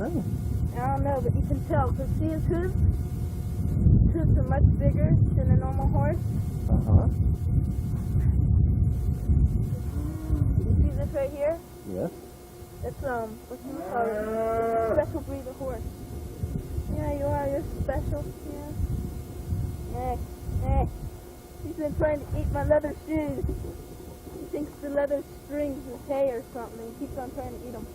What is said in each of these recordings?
I don't know, but you can tell. Because see his hooves? His hooves are much bigger than a normal horse. Uh-huh. You see this right here? Yes. It's, what you call it? It's a special breed of horse. Yeah, you are. You're special. Yeah. He's been trying to eat my leather shoes. He thinks the leather strings is hay or something. He keeps on trying to eat them.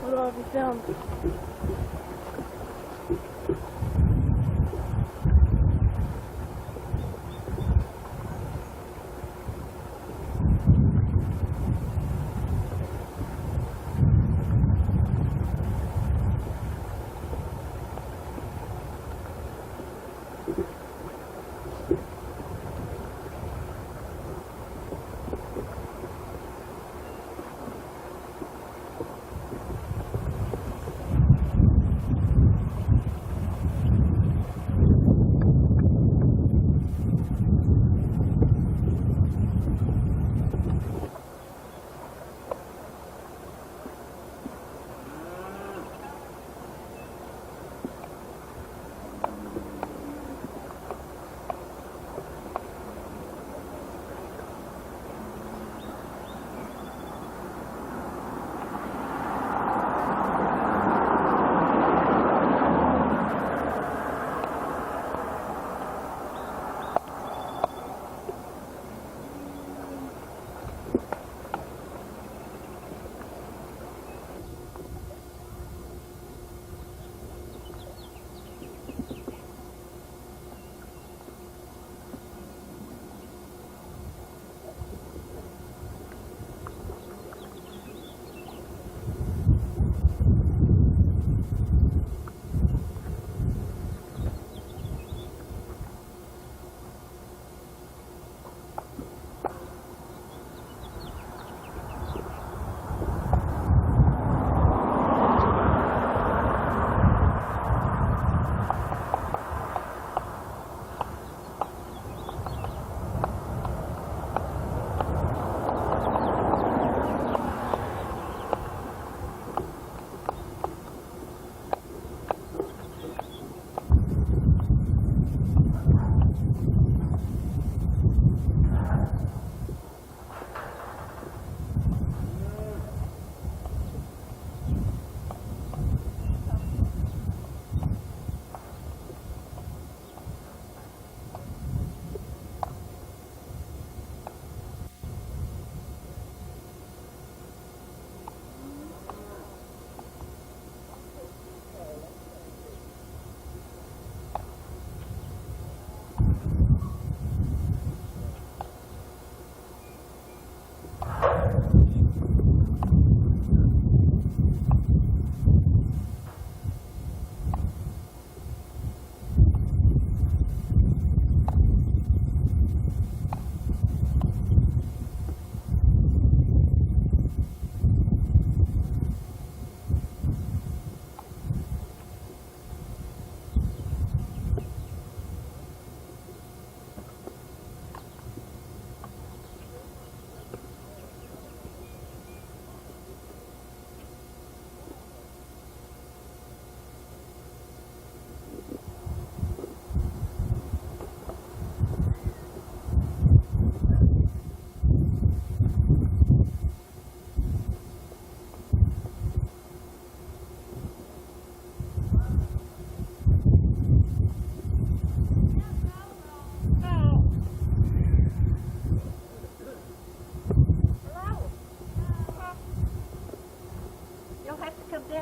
What have you found?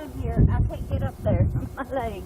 down here. I can't get up there on my leg.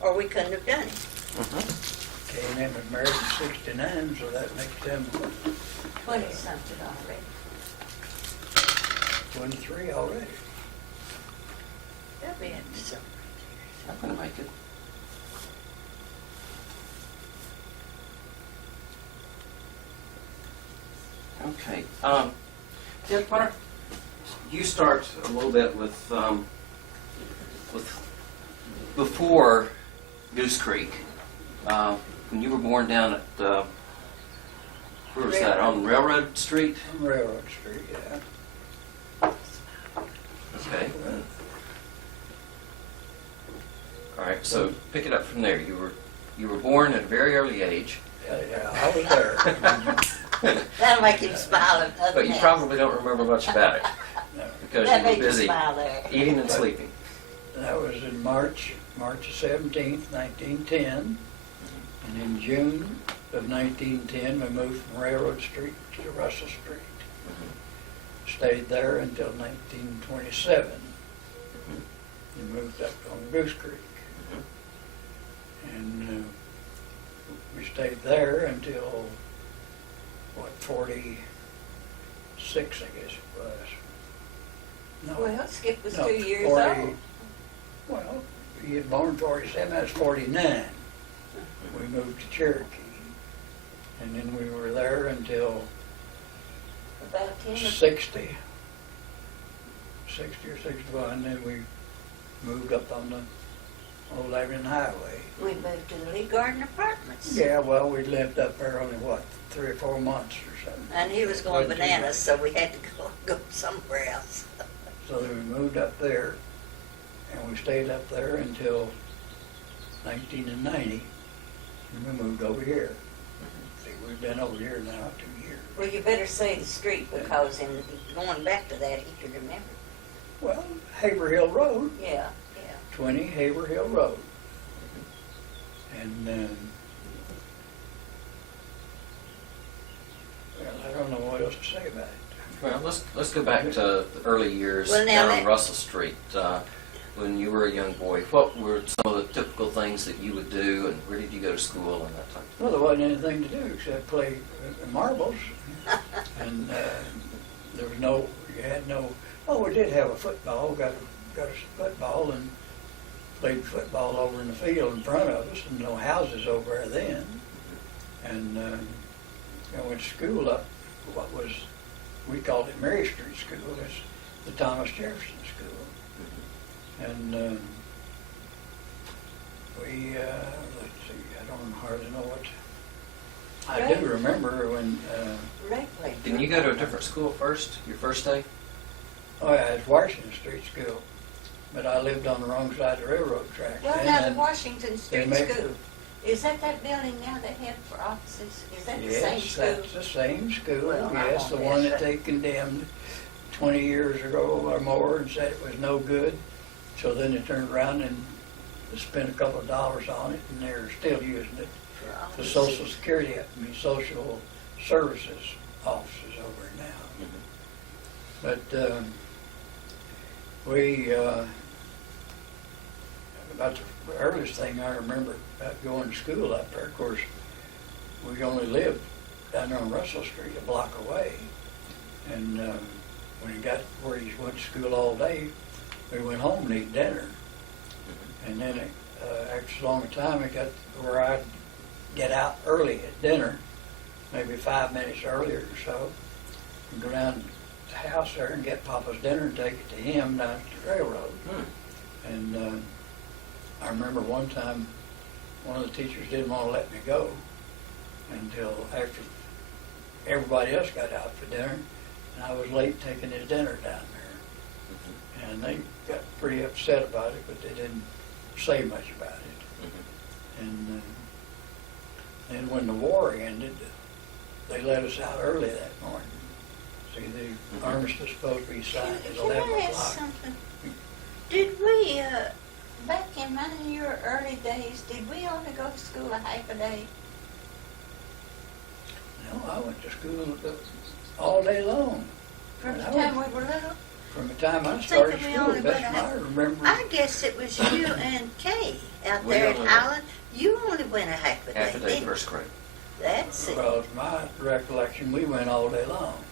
Or we couldn't have done it. Okay, and them were married in '69, so that makes them 20-something already. 23 already. They'll be in some. I'm gonna make it. Okay. Ted, why don't you start a little bit with before Goose Creek, when you were born down at where was that, on Railroad Street? On Railroad Street, yeah. Okay. All right. So pick it up from there. You were born at a very early age. Yeah, I was there. That'll make him smile. But you probably don't remember much about it. No. because That you were made you busy smile there. eating and sleeping. That was in March the 17th, 1910. And in June of 1910, we moved from Railroad Street to Russell Street. Stayed there until 1927. We moved up on Goose Creek. And we stayed there until, 46, I guess it was. No, Well, Skip was no, 2 years 40 old. Well, he had born 47, I was 49. We moved to Cherokee. And then we were there until About 10 or 60 or 61, then we moved up on the old Lebanon Highway. we moved to the Lee Garden Apartments. Yeah, well, we lived up there only, 3 or 4 months or something. And he was going Wasn't too bananas, bad. so we had to go somewhere else. So then we moved up there, and we stayed up there until 1990, and we moved over here. See, we've been over here now 2 years. Well, you better say the street, because in going back to that, he could remember. Well, Haverhill Road, Yeah. 20 Haverhill Road. And, well, I don't know what else to say about it. Well, let's go back to the early years Well, now down on that- Russell Street. When you were a young boy, what were some of the typical things that you would do, and where did you go to school and that type of Well, there wasn't anything to do except play marbles. And there was no, you had no, oh, we did have a football, got us a football and played football over in the field in front of us, and no houses over there then. And I went to school up, what was, we called it Mary Street School, it's the Thomas Jefferson School. And we, let's see, I don't hardly know what, I do remember when, Regularly. Didn't you go to a different school first, your first day? oh yeah, it's Washington Street School, but I lived on the wrong side of the railroad tracks. Well, And now the then Washington they Street make School, is that building now they have for offices? Is that the same Yes, school? that's the same school, Well, I yes, the won't one miss that it. they condemned 20 years ago or more and said it was no good. So then they turned around and spent a couple of dollars on it, and they're still using it For for offices. Social Security, Social Services offices over now. But we, about the earliest thing I remember about going to school up there, of course, we only lived down there on Russell Street, a block away. And when you got where you went to school all day, we went home and ate dinner. And then after so long a time, it got where I'd get out early at dinner, maybe 5 minutes earlier or so, and go down to the house there and get Papa's dinner and take it to him down at the railroad. And I remember one time, one of the teachers didn't want to let me go until after everybody else got out for dinner, and I was late taking his dinner down there. And they got pretty upset about it, but they didn't say much about it. And then when the war ended, they let us out early that morning. See, the armistice was supposed to be signed at Can 11 I ask o'clock. something? Did we, back in mine of your early days, did we only go to school a half a day? No, I went to school all day long. From the I time we went- were little? From the time I I'm started thinking we school, only best went I a- remember. I guess it was you and Kay out We there at only- Highland. You only went a half a day. Half a day didn't you? first grade. That's it. Well, it's my recollection, we went all day long.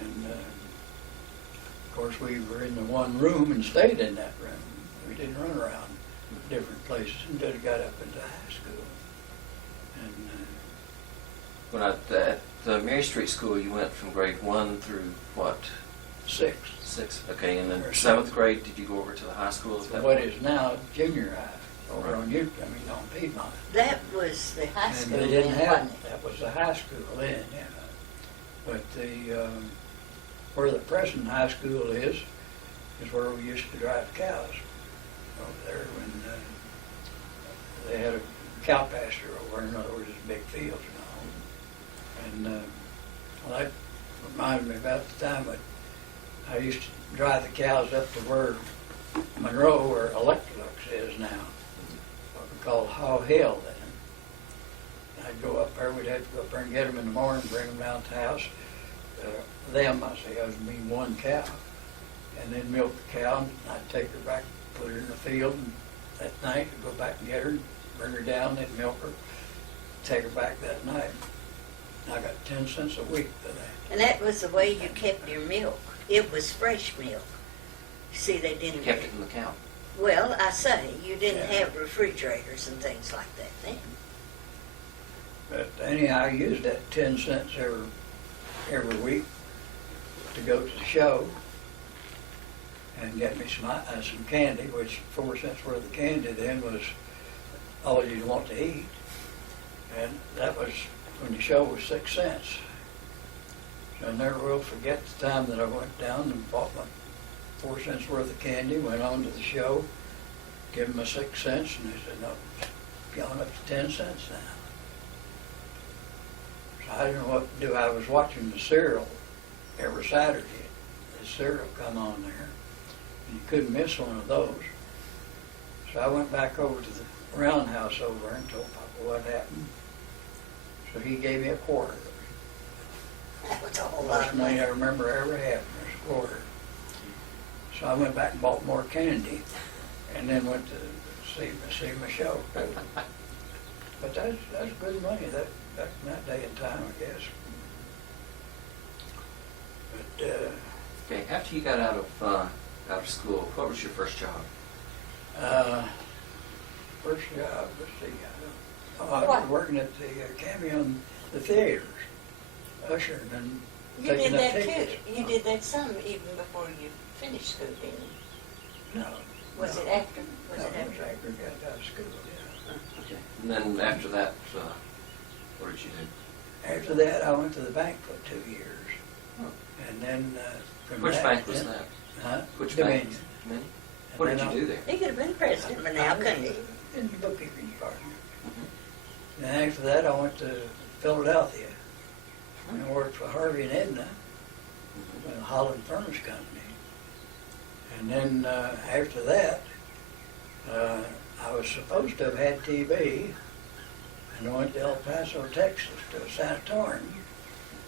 And, of course, we were in the one room and stayed in that room. We didn't run around different places until we got up into high school. And, When at the Mary Street School, you went from grade 1 through what? 6. 6. Okay, and then Or 7th grade, did you go over to the high school? at that What point? is now junior high, over on on Piedmont. That was the high And school they didn't then, have, wasn't it? that was the high school then, yeah. But where the present high school is where we used to drive cows over there when they had a cow pasture over there, in other words, big fields and all. And well, that reminded me about the time that I used to drive the cows up to where Monroe, where Electrolux is now, what we call Haw Hill then. I'd go up there, we'd have to go up there and get them in the morning, bring them down to the house. I say, I was mean one cow. And then milk the cow, and I'd take her back, put her in the field, and that night, I'd go back and get her, and bring her down, then milk her, take her back that night. I got 10 cents a week for that. And that was the way you kept your milk. It was fresh milk. See, they didn't. Kept it in the cow. Well, I say, you didn't Yeah. have refrigerators and things like that then. But anyhow, I used that 10 cents every week to go to the show and get me some candy, which 4 cents worth of candy then was all you'd want to eat. And that was when the show was 6 cents. So I never will forget the time that I went down and bought my 4 cents worth of candy, went on to the show, give them my 6 cents, and they said, no, it's gone up to 10 cents now. So I didn't know what to do. I was watching the cereal every Saturday. The cereal come on there, and you couldn't miss one of those. So I went back over to the roundhouse over there and told Papa what happened. So he gave me a quarter. That was a whole lot Last of money money. I remember ever having was a quarter. So I went back and bought more candy, and then went to see my show too. But that's good money back in that day and time, I guess. But Okay, after you got out of school, what was your first job? first job, let's see, I was working at the Cameo in the theaters, ushering and You taking did up that tickets. too. You did that some even before you finished school, didn't you? No. Was no. it after? Was No, it after? after I got out of school, yeah. Okay. And then after that, what did you do? After that, I went to the bank for 2 years. Oh. And then from Which that, bank was then- that? Huh? Which Dominion. bank? Dominion? What did And you then do there? He could have been president by now, couldn't he? In the bookkeeping department. And after that, I went to Philadelphia. And I worked for Harvey and Edna, with Holland Furnace Company. And then after that, I was supposed to have had TB, and I went to El Paso, Texas, to a sanatorium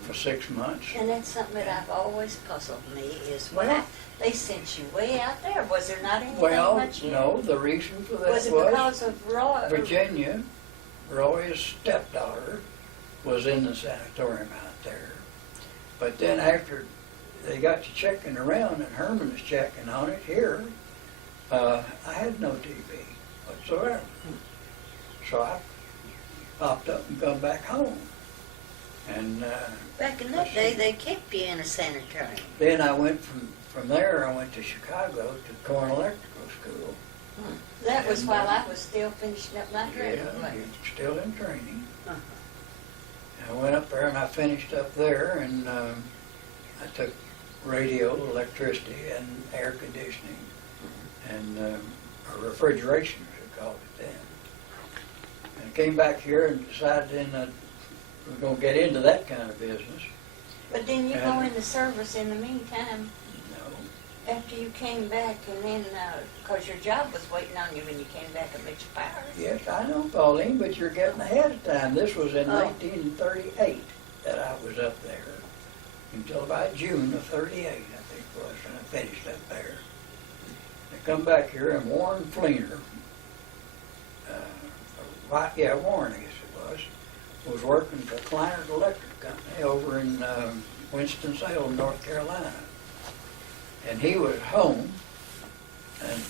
for 6 months. And that's something that I've always puzzled me is why Well- they sent you way out there. Was there not anything Well, much here? no, the reason for that Was it because of Roy? Virginia, Roy's stepdaughter, was in the sanatorium out there. But then after they got to checking around, and Herman was checking on it here, I had no TB whatsoever. So I popped up and come back home. And Back in that day, they kept you in a sanitarium. then I went from there, I went to Chicago to Corn Electrical School. That was And, while I was still finishing up my training. Yeah, wasn't it? still in training. Uh-huh. I went up there and I finished up there, and I took radio, electricity, and air conditioning, and or refrigeration, as we called it then. And I came back here and decided then that we were going to get into that kind of business. But then you go And- into service in the meantime No, after you came back, and then, because your job was waiting on you when you came back at Mitchell Powers. yes, I know, Pauline, but you're getting ahead of time. This was in Oh. 1938 that I was up there, until about June of 38, I think it was, when I finished up there. I come back here, and Warren Fleener, Warren, I guess it was working for Kleiner Electric Company over in Winston-Salem, North Carolina. And he was home and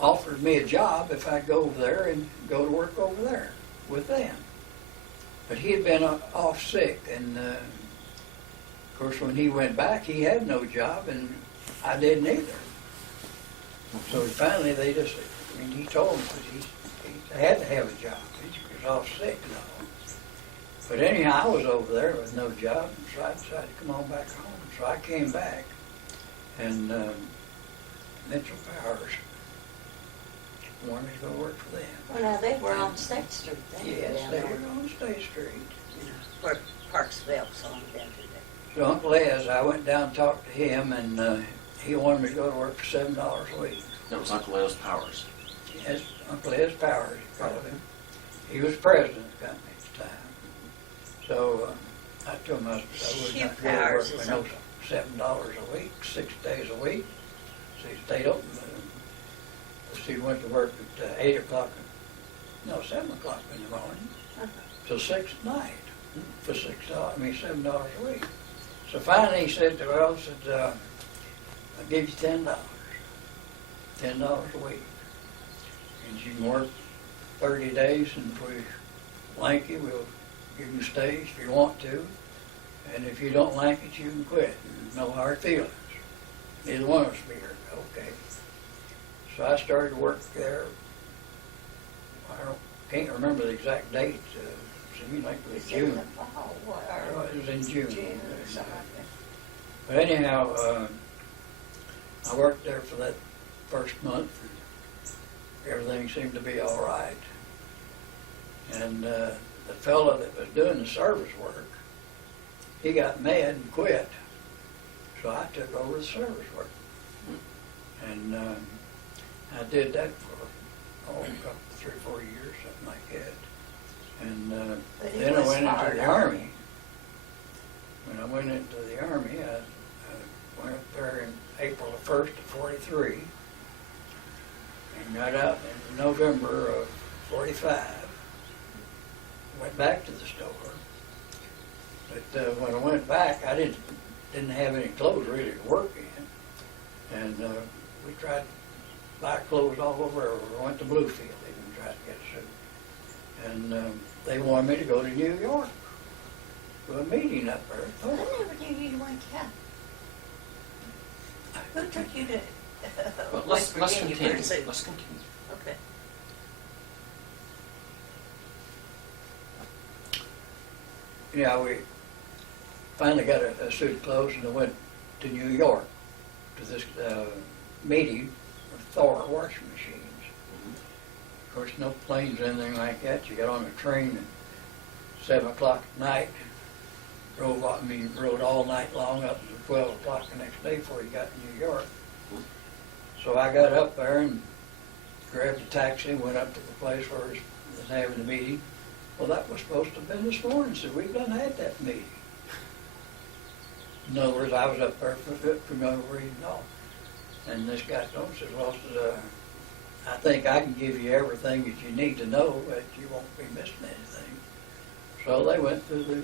offered me a job if I'd go over there and go to work over there with them. But he had been off sick, and of course when he went back, he had no job, and I didn't either. So finally they just, he told him that he had to have a job. He was off sick and all. But anyhow, I was over there with no job, so I decided to come on back home. So I came back, and Mitchell Powers wanted me to go work for them. Well, now, they were on State Street then. Yes, down they there. were on State Street. Where Parksville's on down through there. So Uncle Ez, I went down and talked to him, and he wanted me to go to work for $7 a week. That was Uncle Leo's Powers. Yes, Uncle Ez Powers, he called him. He was president of the company at the time. So I told him I would Hugh not go to work Powers for is no okay. $7 a week, 6 days a week. So he stayed open. So he went to work at 8 o'clock, no, 7 o'clock in the morning, till 6 at night for $7 a week. So finally he said, well, I'll give you $10, $10 a week. And you can work 30 days, and if we like you, we'll give you stage if you want to. And if you don't like it, you can quit. No hard feelings. Neither one of us be hurt. Okay. So I started to work there. Can't remember the exact date. Seemed like it was It's in June. the fall, Oh, it was in June. June or something like that. But anyhow, I worked there for that first month. Everything seemed to be all right. And the fellow that was doing the service work, he got mad and quit. So I took over the service work. And I did that for, a couple, 3 or 4 years, something like that. And But it then I was went into hard the on Army. When I went into the Army, I went up there in April the 1st of 43 and got out in November of 45. Went back to the store. But when I went back, I didn't have any clothes really to work in. And we tried to buy clothes all over. We went to Bluefield even tried to get a suit. And they wanted me to go to New York to a meeting up there. I never knew you went to. Who took you to But West let's Virginia continue. pretty soon? Let's continue. Okay. Yeah, we finally got a suit of clothes and I went to New York to this meeting with Thor washing machines. Of course, no planes or anything like that. You got on a train at 7 o'clock at night, rode all night long up to 12 o'clock the next day before you got to New York. So I got up there and grabbed a taxi and went up to the place where I was having the meeting. Well, that was supposed to have been this morning, so we've done had that meeting. In other words, I was up there for no reason at all. And this guy told me, says, well, I think I can give you everything that you need to know, but you won't be missing anything. So they went through the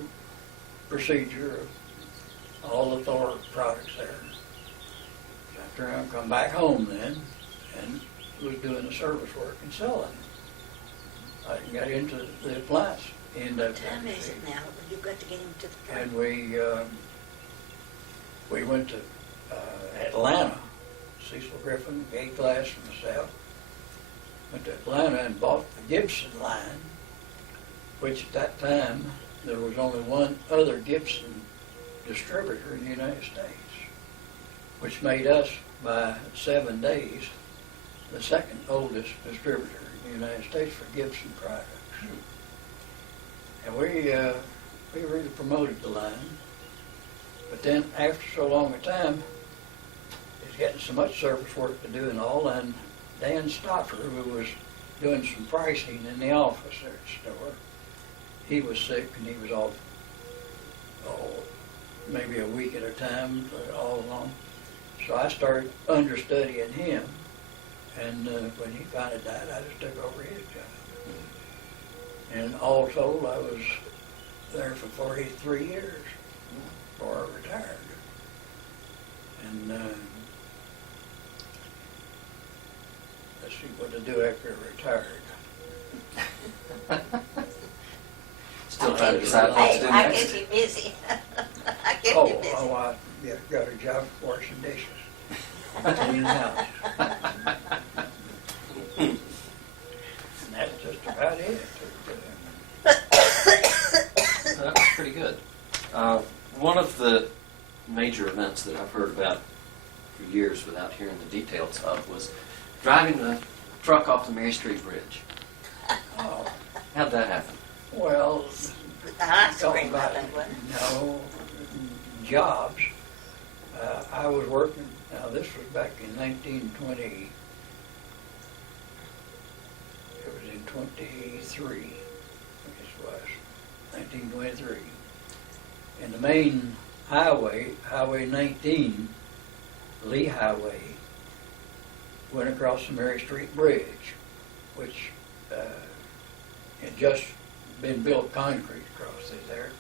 procedure of all the Thor products there. After I come back home then, and was doing the service work and selling. I got into the appliance end of What time is it now? You got to get him to the train. and we went to Atlanta. Cecil Griffin, Gay Glass, and myself went to Atlanta and bought the Gibson line, which at that time there was only one other Gibson distributor in the United States, which made us by 7 days the second oldest distributor in the United States for Gibson products. And we really promoted the line. But then after so long a time, it's getting so much service work to do and all, and Dan Stoffer, who was doing some pricing in the office there at the store, he was sick and he was off maybe a week at a time for all along. So I started understudying him, and when he finally died, I just took over his job. And all told, I was there for 43 years before I retired. And let's see what to do after I retired. Still trying to decide what to do I next. kept you busy. I kept you busy. I got a job washing dishes. Cleaning the house. And that's just about it. That was pretty good. One of the major events that I've heard about for years without hearing the details of was driving the truck off the Mary Street Bridge. Oh, How'd that happen? well, With the ice talk cream, I about think, wasn't it? no, jobs. I was working, now this was back in 1920, it was in 23, I guess it was, 1923. And the main highway, Highway 19, Lee Highway, went across the Mary Street Bridge, which had just been built concrete across it there.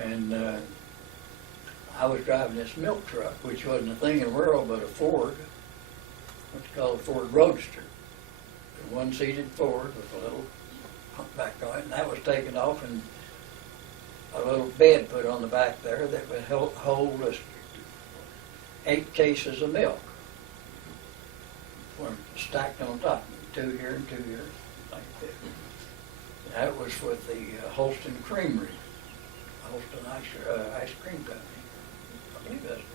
And I was driving this milk truck, which wasn't a thing in the world but a Ford, what's called a Ford Roadster. A one-seated Ford with a little humpback on it, and that was taken off and a little bed put on the back there that would hold us 8 cases of milk. Were stacked on top, 2 here and 2 here, like that. That was with the Holston Creamery, Holston Ice Cream Company. I believe that's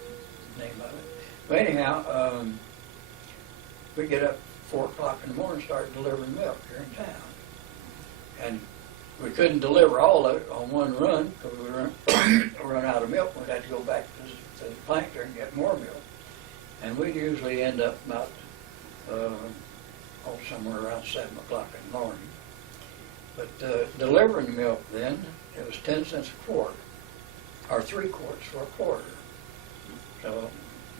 the name of it. But anyhow, we get up 4 o'clock in the morning and start delivering milk here in town. And we couldn't deliver all of it on one run because we run out of milk. We'd have to go back to the plant there and get more milk. And we'd usually end up about somewhere around 7 o'clock in the morning. But delivering the milk then, it was 10 cents a quart, or 3 quarts for a quarter. So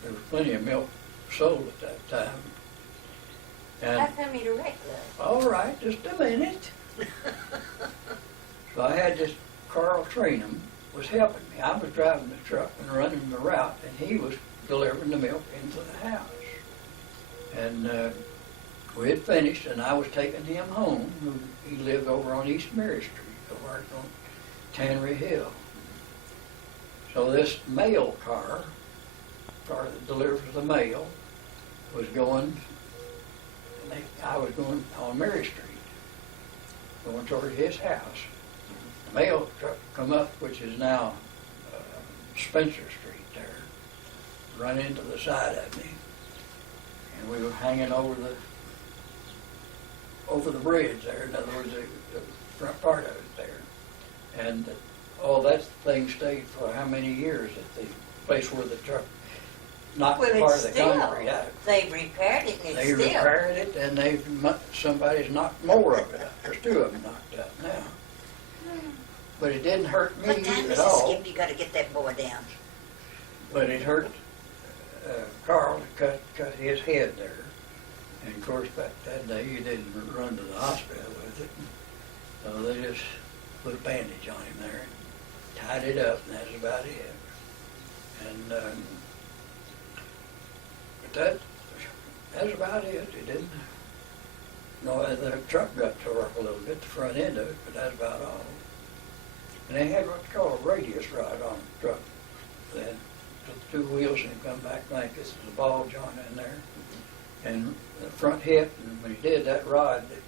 there was plenty of milk sold at that time. And How come you direct that? all right, just a minute. So I had this Carl Trainum was helping me. I was driving the truck and running the route, and he was delivering the milk into the house. And we had finished, and I was taking him home. He lived over on East Mary Street, over on Tannery Hill. So this mail car that delivers the mail, was going, and I was going on Mary Street, going toward his house. The mail truck come up, which is now Spencer Street there, run into the side of me, and we were hanging over the bridge there. In other words, the front part of it there, and all that thing stayed for how many years at the place where the truck knocked Well, part it's of the still, concrete out. they repaired it and it's They still. repaired it, and somebody's knocked more of it out. There's 2 of them knocked out now. But it didn't hurt me What time at is it, all. Skip? You gotta get that boy down. But it hurt Carl to cut his head there. And of course, back that day, you didn't run to the hospital with it. So they just put a bandage on him there and tied it up, and that's about it. And but that's about it. It didn't. No, the truck got tore up a little bit, the front end of it, but that's about all. And they had what's called a radius rod on the truck. Then took the 2 wheels and come back like this, was a ball joint in there. And the front hip, and when he did, that rod that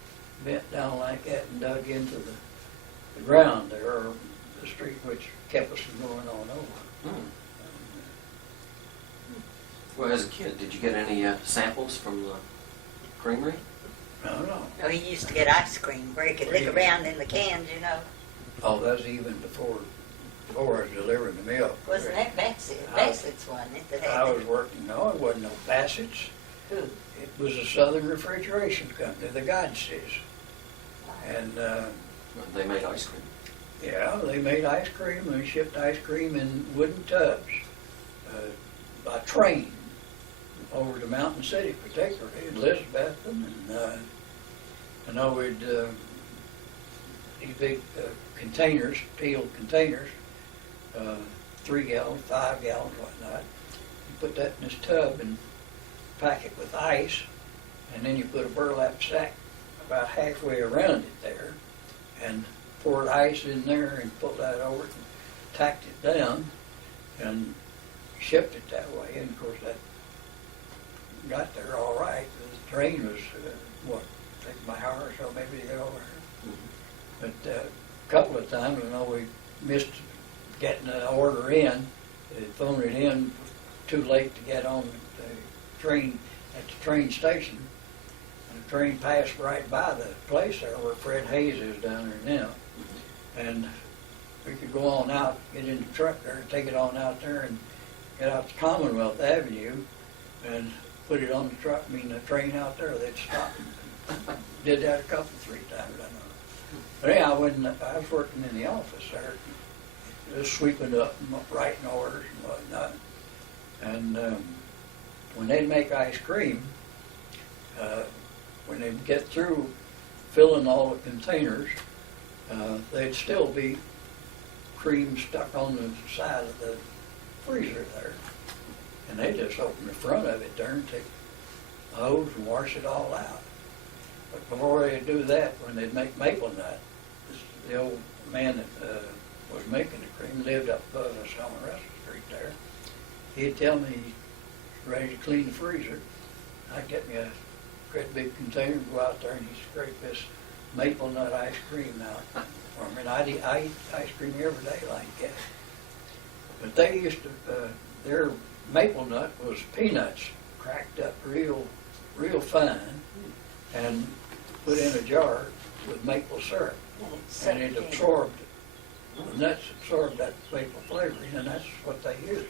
bent down like that and dug into the ground there, or the street, which kept us from going on over. Hmm. Well, as a kid, did you get any samples from the creamery? No. No, he used to get ice cream where he could lick around in the cans, you know. Oh, that was even before I was delivering the milk. Wasn't that Bassett's one that had I it? was working, no, it wasn't no Bassett's. Who? It was a Southern Refrigeration Company, the Godses. And, They made ice cream. yeah, they made ice cream, and they shipped ice cream in wooden tubs by train over to Mountain City, particularly, Elizabeth, and I know we'd, these big containers, peeled containers, 3 gallons, 5 gallons, whatnot. You put that in this tub and pack it with ice, and then you put a burlap sack about halfway around it there, and poured ice in there and pulled that over it and tacked it down, and shipped it that way. And of course that got there all right. The train was, take my hour or so maybe to get over here. But a couple of times, I know we missed getting an order in. They'd phoned it in too late to get on the train at the train station. And the train passed right by the place there where Fred Hayes is down there now. And we could go on out, get in the truck there, and take it on out there and get out to Commonwealth Avenue and put it on the truck, the train out there, they'd stop. Did that a couple, 3 times, I know. But anyhow, when I was working in the office there, just sweeping up and writing orders and whatnot. And when they'd make ice cream, when they'd get through filling all the containers, they'd still be cream stuck on the side of the freezer there. And they just open the front of it there and take a hose and wash it all out. But before they'd do that, when they'd make maple nut, the old man that was making the cream lived up above us on Russell Street there. He'd tell me he's ready to clean the freezer. I'd get me a great big container and go out there and he'd scrape this maple nut ice cream out for me. And I eat ice cream every day like that. But they used to, their maple nut was peanuts cracked up real fine and put in a jar with maple syrup. And it absorbed, the nuts absorbed that maple flavoring, and that's what they use.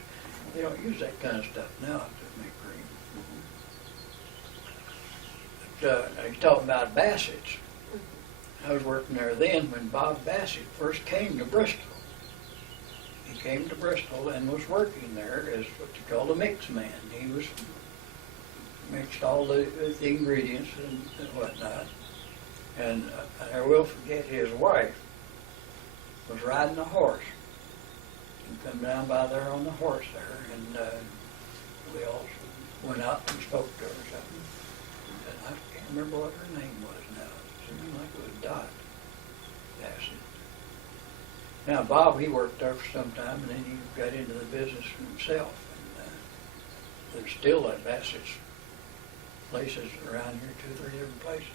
They don't use that kind of stuff now to make cream. But you talking about Bassett's. I was working there then when Bob Bassett first came to Bristol. He came to Bristol and was working there as what you call a mix man. He was mixed all the ingredients and whatnot. And I will forget his wife was riding a horse and come down by there on the horse there, and we all went out and spoke to her or something. And I can't remember what her name was now. It seemed like it was Dot Bassett. Now Bob, he worked there for some time, and then he got into the business himself. And there's still at Bassett's places around here, 2 or 3 different places.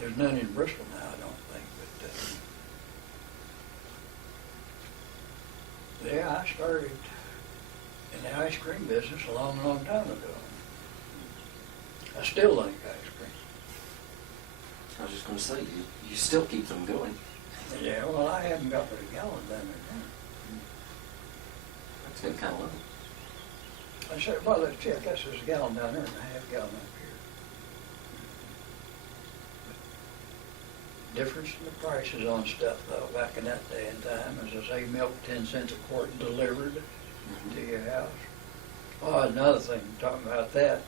There's none in Bristol now, I don't think, but yeah, I started in the ice cream business a long, long time ago. I still like ice cream. I was just going to say, you still keep them going. Yeah, well, I haven't got but a gallon down there That's good kind of level. now. I said, well, let's see, I guess there's a gallon down there and a half gallon up here. Difference in the prices on stuff, though, back in that day and time. As I say, milk 10 cents a quart delivered to your house. Oh, another thing, talking about that,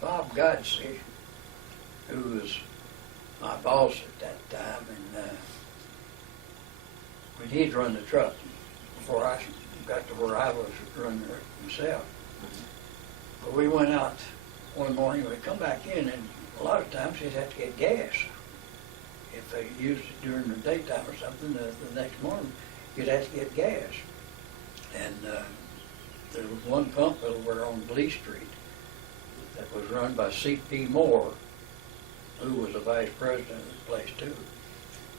Bob Godsey, who was my boss at that time, and when he'd run the truck before I got to where I was running it myself. But we went out one morning, we'd come back in, and a lot of times he'd have to get gas. If they used it during the daytime or something, the next morning, you'd have to get gas. And there was one pump over on Lee Street that was run by C.P. Moore, who was the vice president of the place too.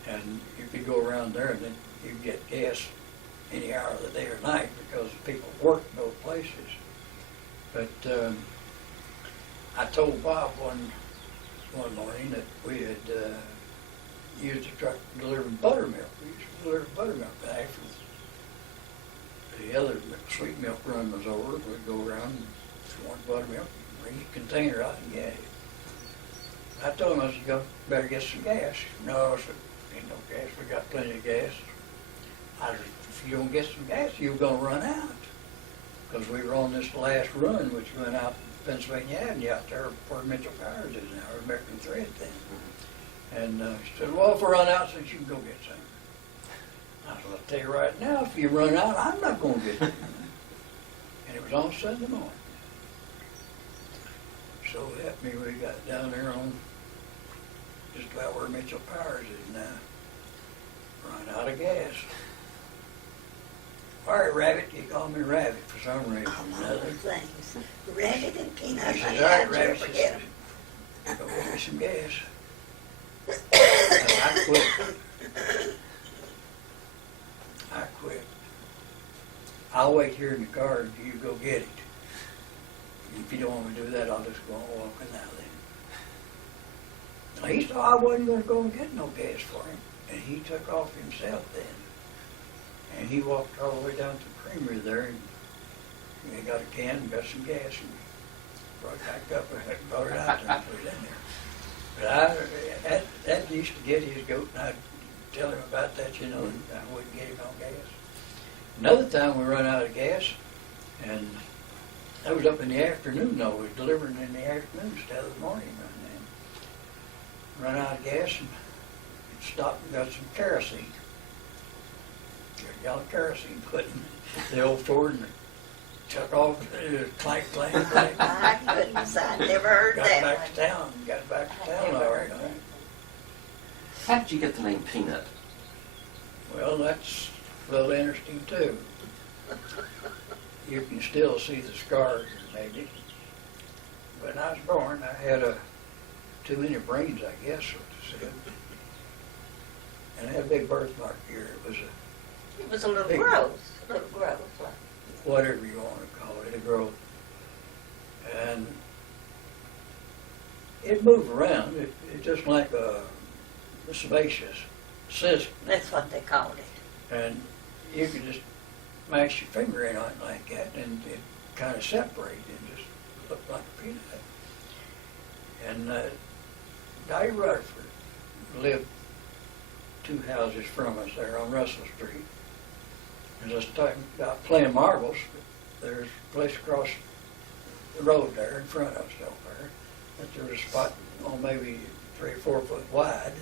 And you could go around there and then you'd get gas any hour of the day or night because people worked in both places. But I told Bob one morning that we had used a truck delivering buttermilk. We used to deliver buttermilk back. The other sweet milk run was over. We'd go around and if you want buttermilk, bring your container out and get it. I told him, I said, you better get some gas. No, I said, ain't no gas. We got plenty of gas. I said, if you don't get some gas, you're going to run out. Because we were on this last run, which went out Pennsylvania Avenue out there where Mitchell Powers is now, or American Thread then. And she said, well, if we run out, since you can go get some. I said, I'll tell you right now, if you run out, I'm not going to get some. And it was on Sunday morning. So help me, we got down there on just about where Mitchell Powers is now. Run out of gas. All right, Rabbit, you call me Rabbit for some reason or another. Things. Rabbit and peanuts. He I says, all right, never Rabbit, forget 'em. go get me some gas. I quit. I quit. I'll wait here in the car until you go get it. If you don't want me to do that, I'll just go on walking out then. He thought I wasn't going to go and get no gas for him. And he took off himself then. And he walked all the way down to the creamery there and he got a can and got some gas and brought it back up and brought it out there and put it in there. But that used to get his goat, and I'd tell him about that, and I wouldn't get him on gas. Another time we run out of gas, and that was up in the afternoon, though. We was delivering in the afternoon instead of the morning run out of gas and stopped and got some kerosene. Got a gallon of kerosene put in the old Ford and took off, clank, clank, clank. My goodness, I never heard Got that back one. to town, got back to town never all heard right. that. How did you get the name Peanut? Well, that's a little interesting too. You can still see the scars maybe. When I was born, I had too many brains, I guess, what to say. And I had a big birthmark here. It was It was a little Big- growth, like. whatever you want to call it, a growth. And it moved around. It just like a sebaceous cyst. That's what they called it. And you could just mash your finger in on it like that, and it kind of separated and just looked like a peanut. And Di Rutherford lived 2 houses from us there on Russell Street. And just talking about playing marbles, there's a place across the road there in front of us over there. That there was a spot, maybe 3 or 4 foot wide,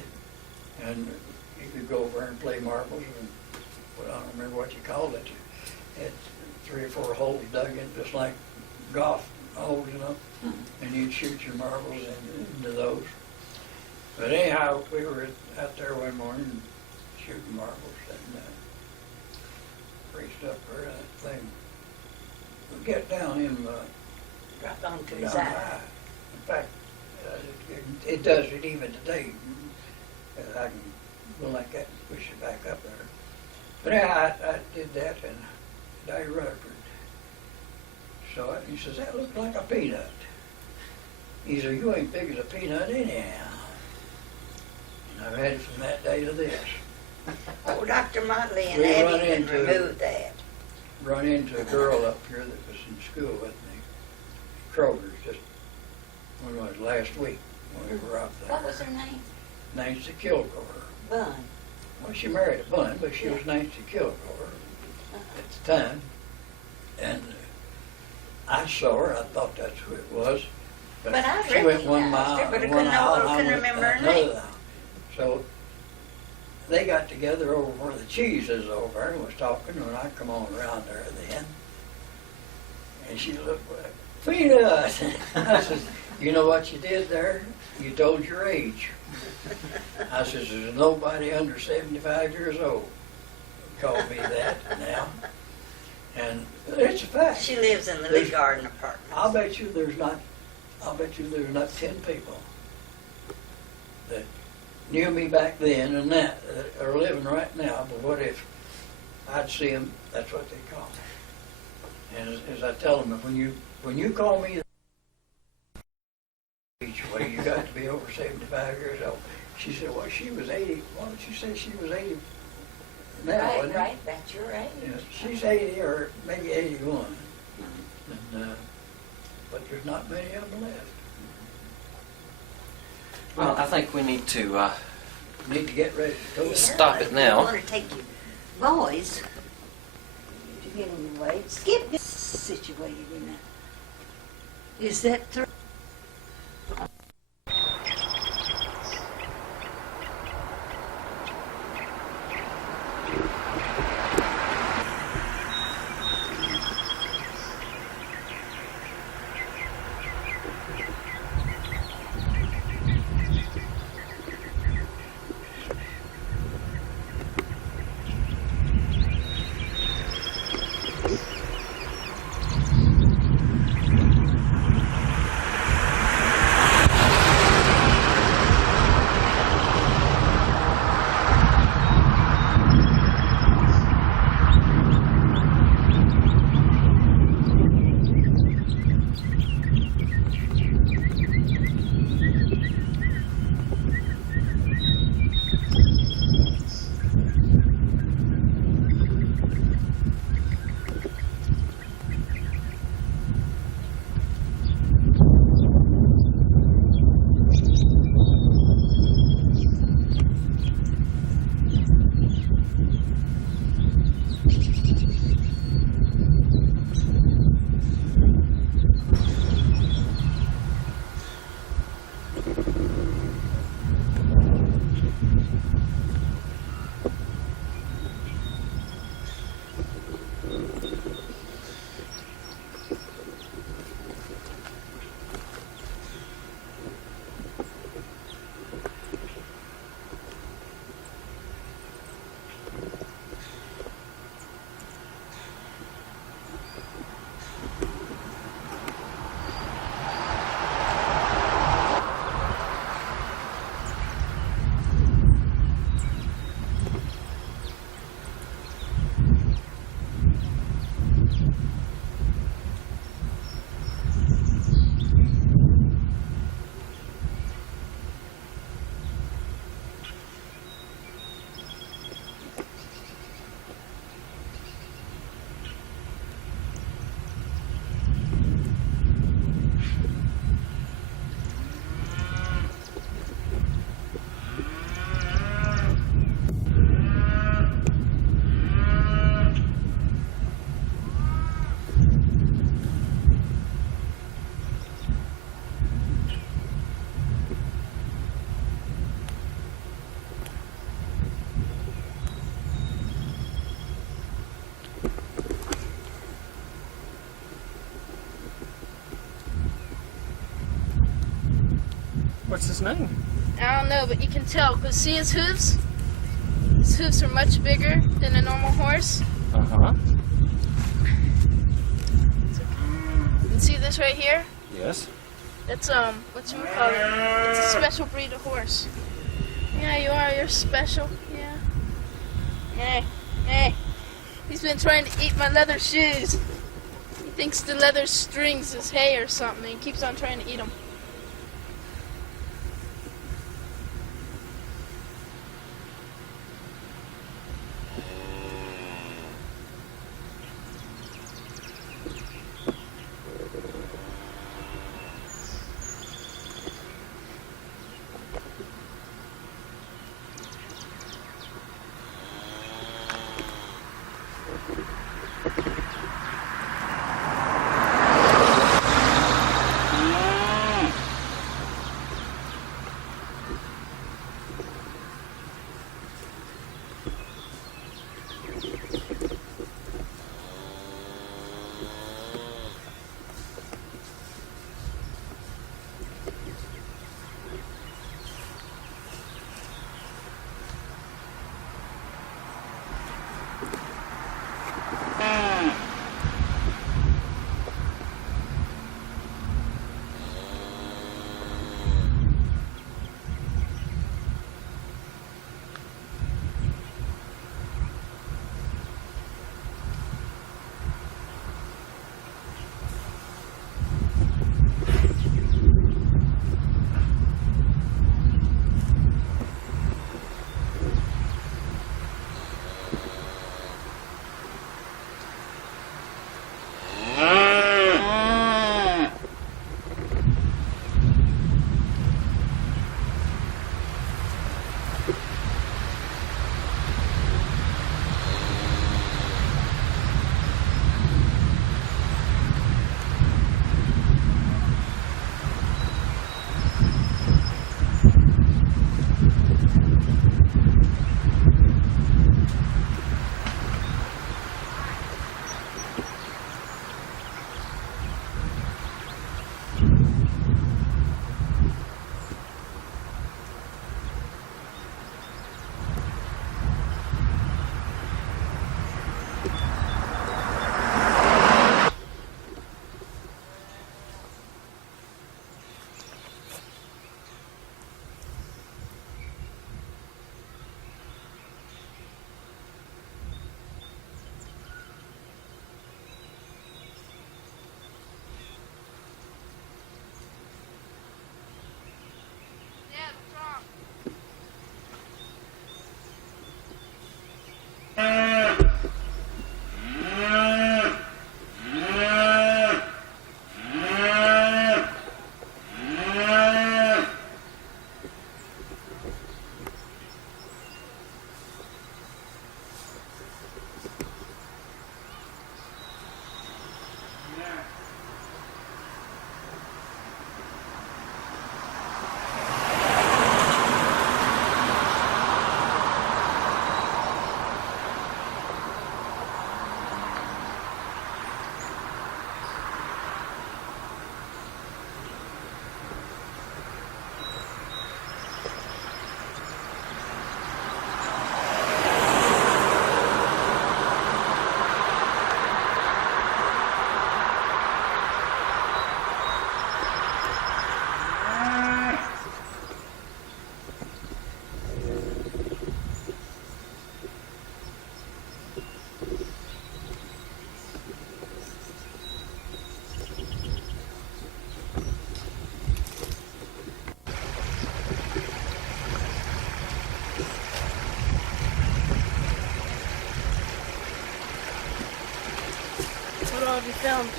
and you could go over there and play marbles, and well, I don't remember what you called it. You had 3 or 4 holes dug in, just like golf holes, and you'd shoot your marbles into those. But anyhow, we were out there one morning shooting marbles, and reached up there, that thing would get down him, Dropped onto down his the eye. eye. In fact, it does it even today. I can go like that and push it back up there. But anyhow, I did that, and Di Rutherford saw it, and he says, that looks like a peanut. He said, you ain't big as a peanut anyhow. And I've had it from that day to this. Oh, Dr. Motley and We Abby run can into- remove that. Run into a girl up here that was in school with me, Kroger's, just, when was it, last week, when we were up there. What was her name? Nancy Kilgore. Bun. Well, she married a Bun, but she was Nancy Kilgore at the time. And I saw her, I thought that's who it was. But I she went 1 recognized mile, her, but I 1 couldn't mile, and I couldn't went remember her another name. mile. So they got together over where the cheese is over there and was talking, and I come on around there then. And she looked like, Peanut! I says, you know what you did there? You told your age. I says, there's nobody under 75 years old call me that now. And it's a fact. She lives in the There's- Lee Garden apartment. I'll bet you there's not 10 people that knew me back then and that are living right now, but what if I'd see them, that's what they call me. And as I tell them, when you call me each way, you got to be over 75 years old. She said, well, she was 80. Why did you say she was 80 now? Right, wasn't it? right, that's your age. Yeah, she's 80 or maybe 81. And, but there's not many of them left. Well, I think we need to Need to get ready to go. Yeah, Stop it if now. You want to take your boys to get in your way. Skip is situated in that. Is that through? What's his name? I don't know, but you can tell, because see his hooves? His hooves are much bigger than a normal horse. Uh-huh. And see this right here? Yes. That's, whatchamacallit? It's a special breed of horse. Yeah, you are. You're special. Yeah. Hey, hey. He's been trying to eat my leather shoes. He thinks the leather strings is hay or something. He keeps on trying to eat them. What all have you found?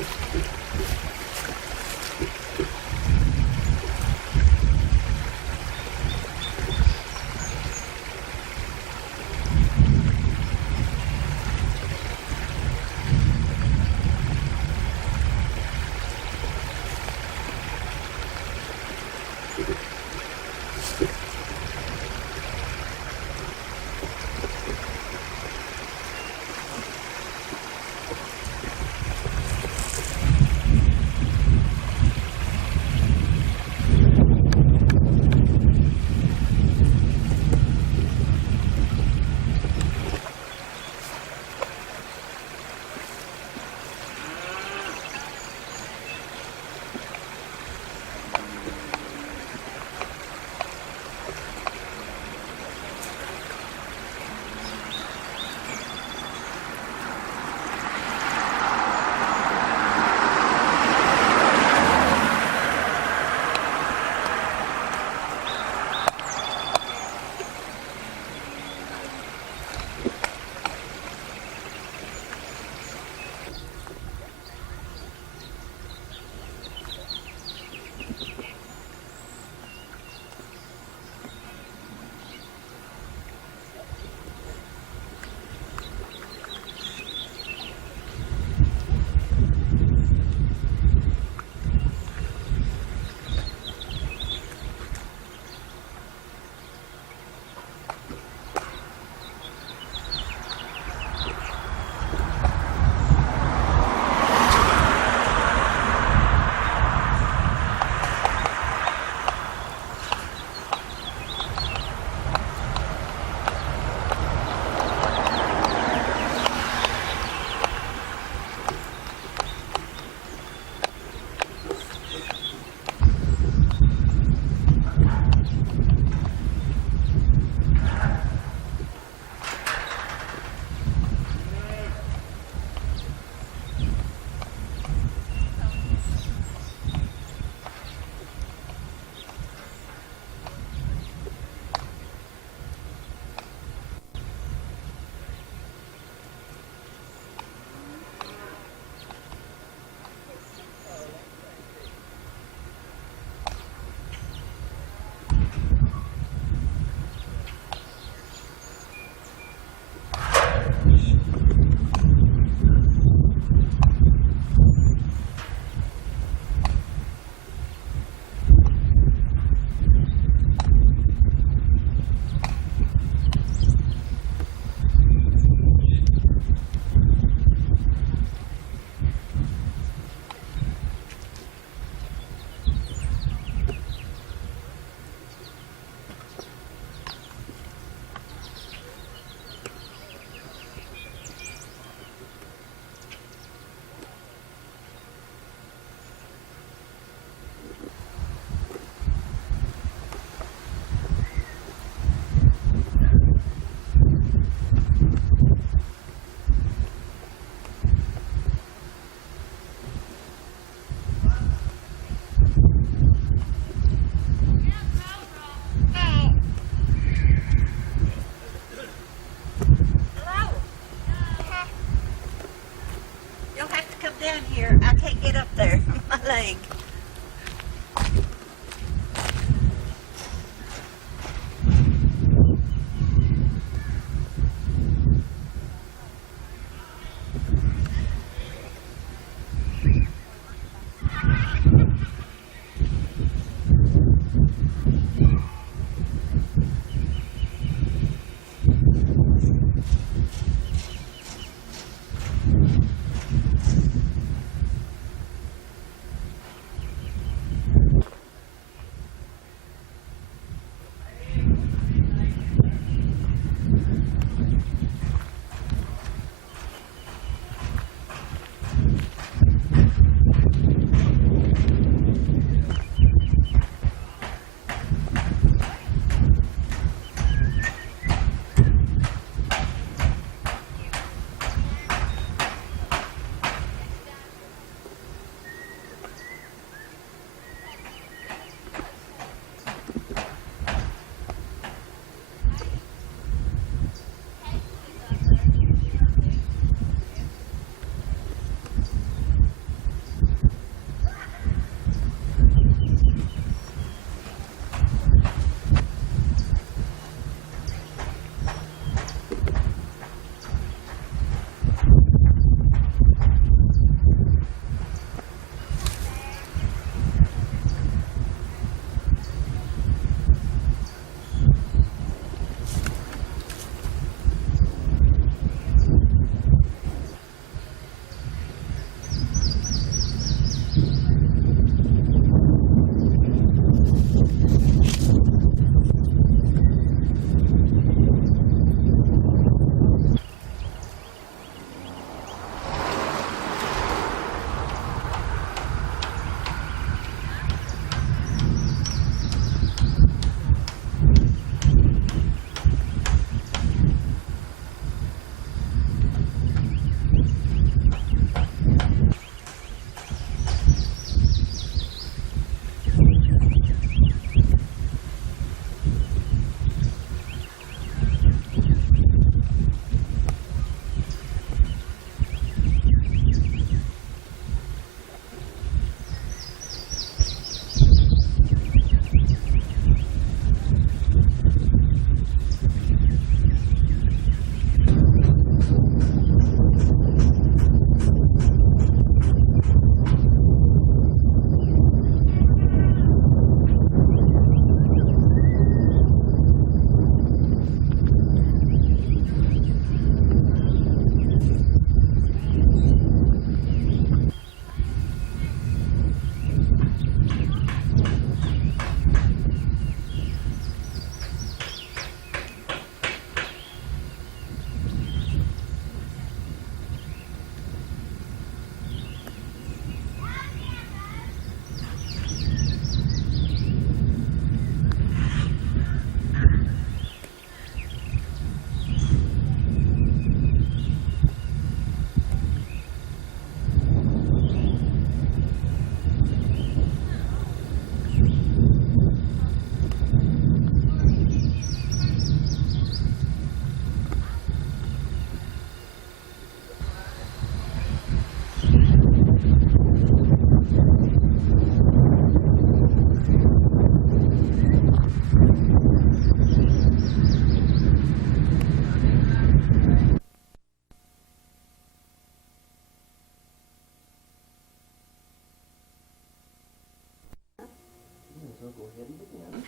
So go ahead and begin.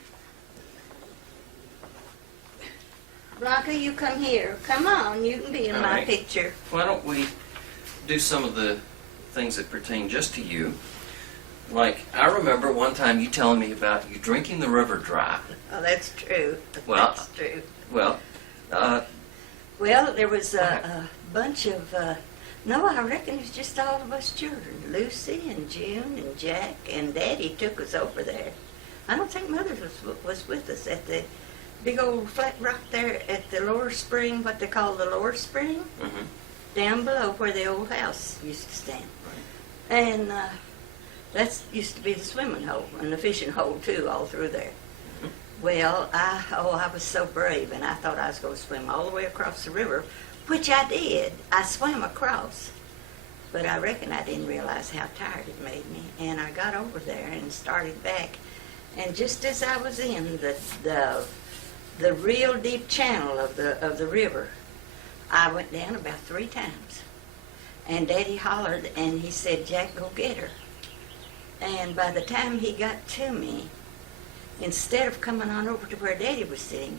Blanca, you come here. Come on, you can be in All my right. picture. Why don't we do some of the things that pertain just to you? Like, I remember one time you telling me about you drinking the river dry. Oh, that's true. Well, That's true. Well, Well, there was Okay. a bunch of, no, I reckon it was just all of us children. Lucy and June and Jack and Daddy took us over there. I don't think Mother was with us at the big old flat rock there at the lower spring, what they call the lower spring, mhm. down below where the old house used to stand. And that used to be the swimming hole and the fishing hole too, all through there. Well, I was so brave, and I thought I was going to swim all the way across the river, which I did. I swam across, but I reckon I didn't realize how tired it made me. And I got over there and started back, and just as I was in the real deep channel of the river, I went down about 3 times. And Daddy hollered, and he said, "Jack, go get her." And by the time he got to me, instead of coming on over to where Daddy was sitting,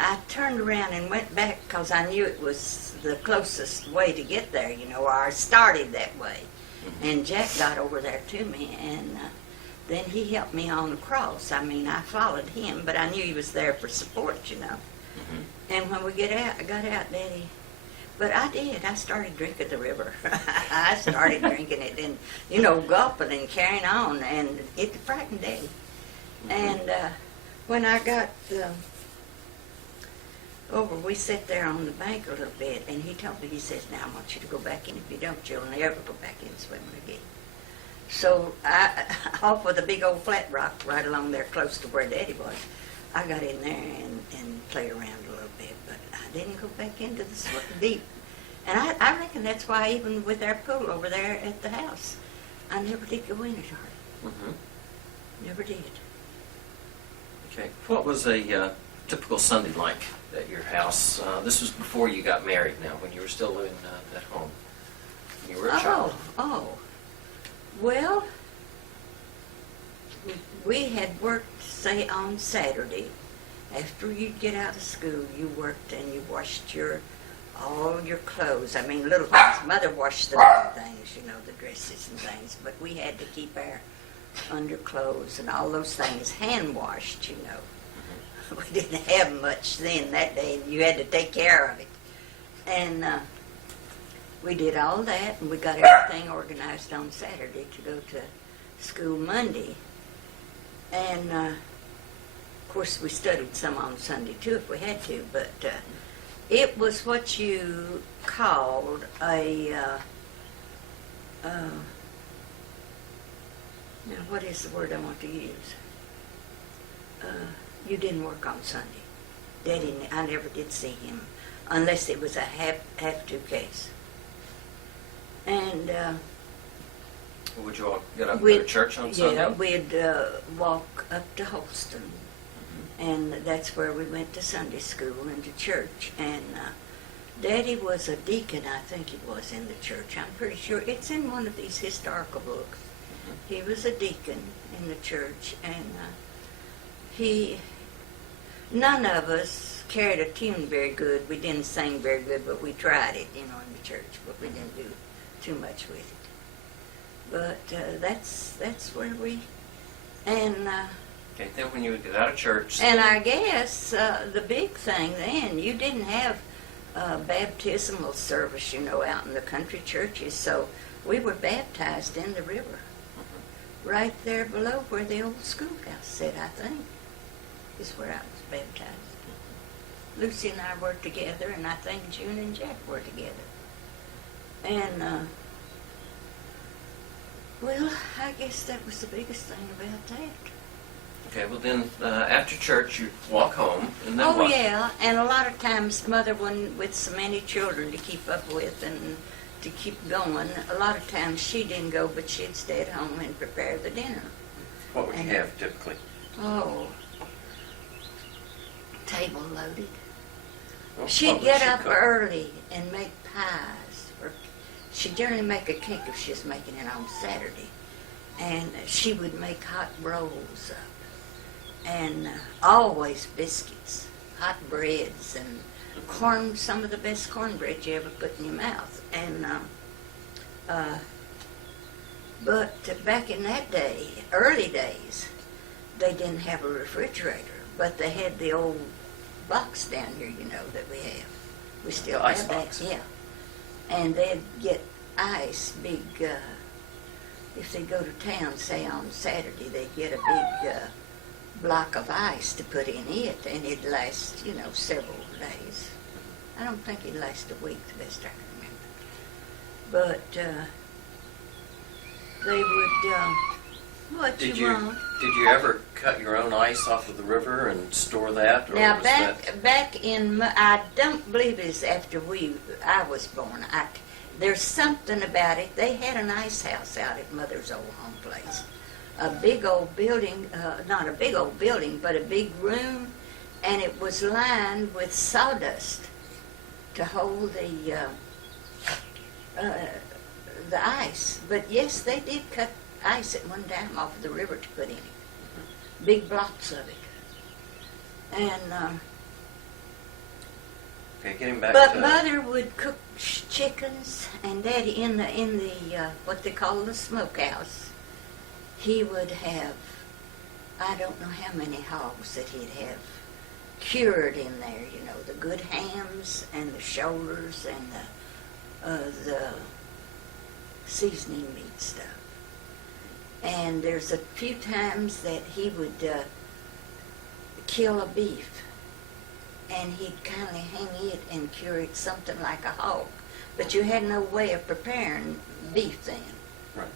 I turned around and went back because I knew it was the closest way to get there, or I started that way. And Jack got over there to me, and then he helped me on across. I mean, I followed him, but I knew he was there for support, And when we got out, Daddy. But I did. I started drinking the river. I started drinking it and, gulping and carrying on, and it frightened Daddy. And when I got over, we sat there on the bank a little bit, and he told me, he says, "Now I want you to go back in. If you don't, you'll never go back in swimming again." So off with a big old flat rock right along there close to where Daddy was, I got in there and played around a little bit, but I didn't go back into the deep. And I reckon that's why even with our pool over there at the house, I never did go in it hard. Never did. Okay. What was a typical Sunday like at your house? This was before you got married now, when you were still living at home. When you were a child. Well, we had worked, say, on Saturday. After you'd get out of school, you worked and you washed all your clothes. I mean, little things. Mother washed the big things, the dresses and things, but we had to keep our underclothes and all those things hand washed, We didn't have much then that day, and you had to take care of it. And we did all that, and we got everything organized on Saturday to go to school Monday. And of course, we studied some on Sunday too if we had to, but it was what you called now what is the word I want to use? You didn't work on Sunday. Daddy, I never did see him unless it was a have-to case. And Would you all get up and go to church on Sunday? yeah, we'd walk up to Holston, and that's where we went to Sunday school and to church. And Daddy was a deacon, I think he was, in the church. I'm pretty sure it's in one of these historical books. He was a deacon in the church, and none of us carried a tune very good. We didn't sing very good, but we tried it, in the church, but we didn't do too much with it. But that's where we, and Okay, then when you would get out of church... and I guess the big thing then, you didn't have baptismal service, out in the country churches, so we were baptized in the river, right there below where the old schoolhouse said, I think, is where I was baptized. Lucy and I were together, and I think June and Jack were together. And, well, I guess that was the biggest thing about that. Okay, well then, after church, you walk home, and then Oh, what? yeah, and a lot of times Mother wasn't with so many children to keep up with and to keep going. A lot of times she didn't go, but she'd stay at home and prepare the dinner. What would you And- have, typically? Oh, table loaded. Well, what She'd would get she up cook? early and make pies. Or she'd generally make a cake if she was making it on Saturday. And she would make hot rolls up. and always biscuits, hot breads, and corn, some of the best cornbread you ever put in your mouth. And but back in that day, early days, they didn't have a refrigerator, but they had the old box down here, you know, that we have. We still The ice have that, box. yeah. And they'd get ice, big, if they go to town, say on Saturday, they'd get a big block of ice to put in it, and it'd last, you know, several days. I don't think it'd last a week, the best I can remember. But they would, what Did you you want? did you ever cut your own ice off of the river and store that? Or Now was that, back in, I don't believe it's after I was born. There's something about it. They had an ice house out at Mother's old home place. A big old building, not a big old building, but a big room, and it was lined with sawdust to hold the ice. But yes, they did cut ice at one time off of the river to put in it. Big blocks of it. And okay, getting back but to Mother would cook chickens, and Daddy in the what they call the smokehouse, he would have, I don't know how many hogs that he'd have cured in there. You know, the good hams and the shoulders and the seasoning meat stuff. And there's a few times that he would kill a beef, and he'd kindly hang it and cure it something like a hog. But you had no way of preparing beef then. right.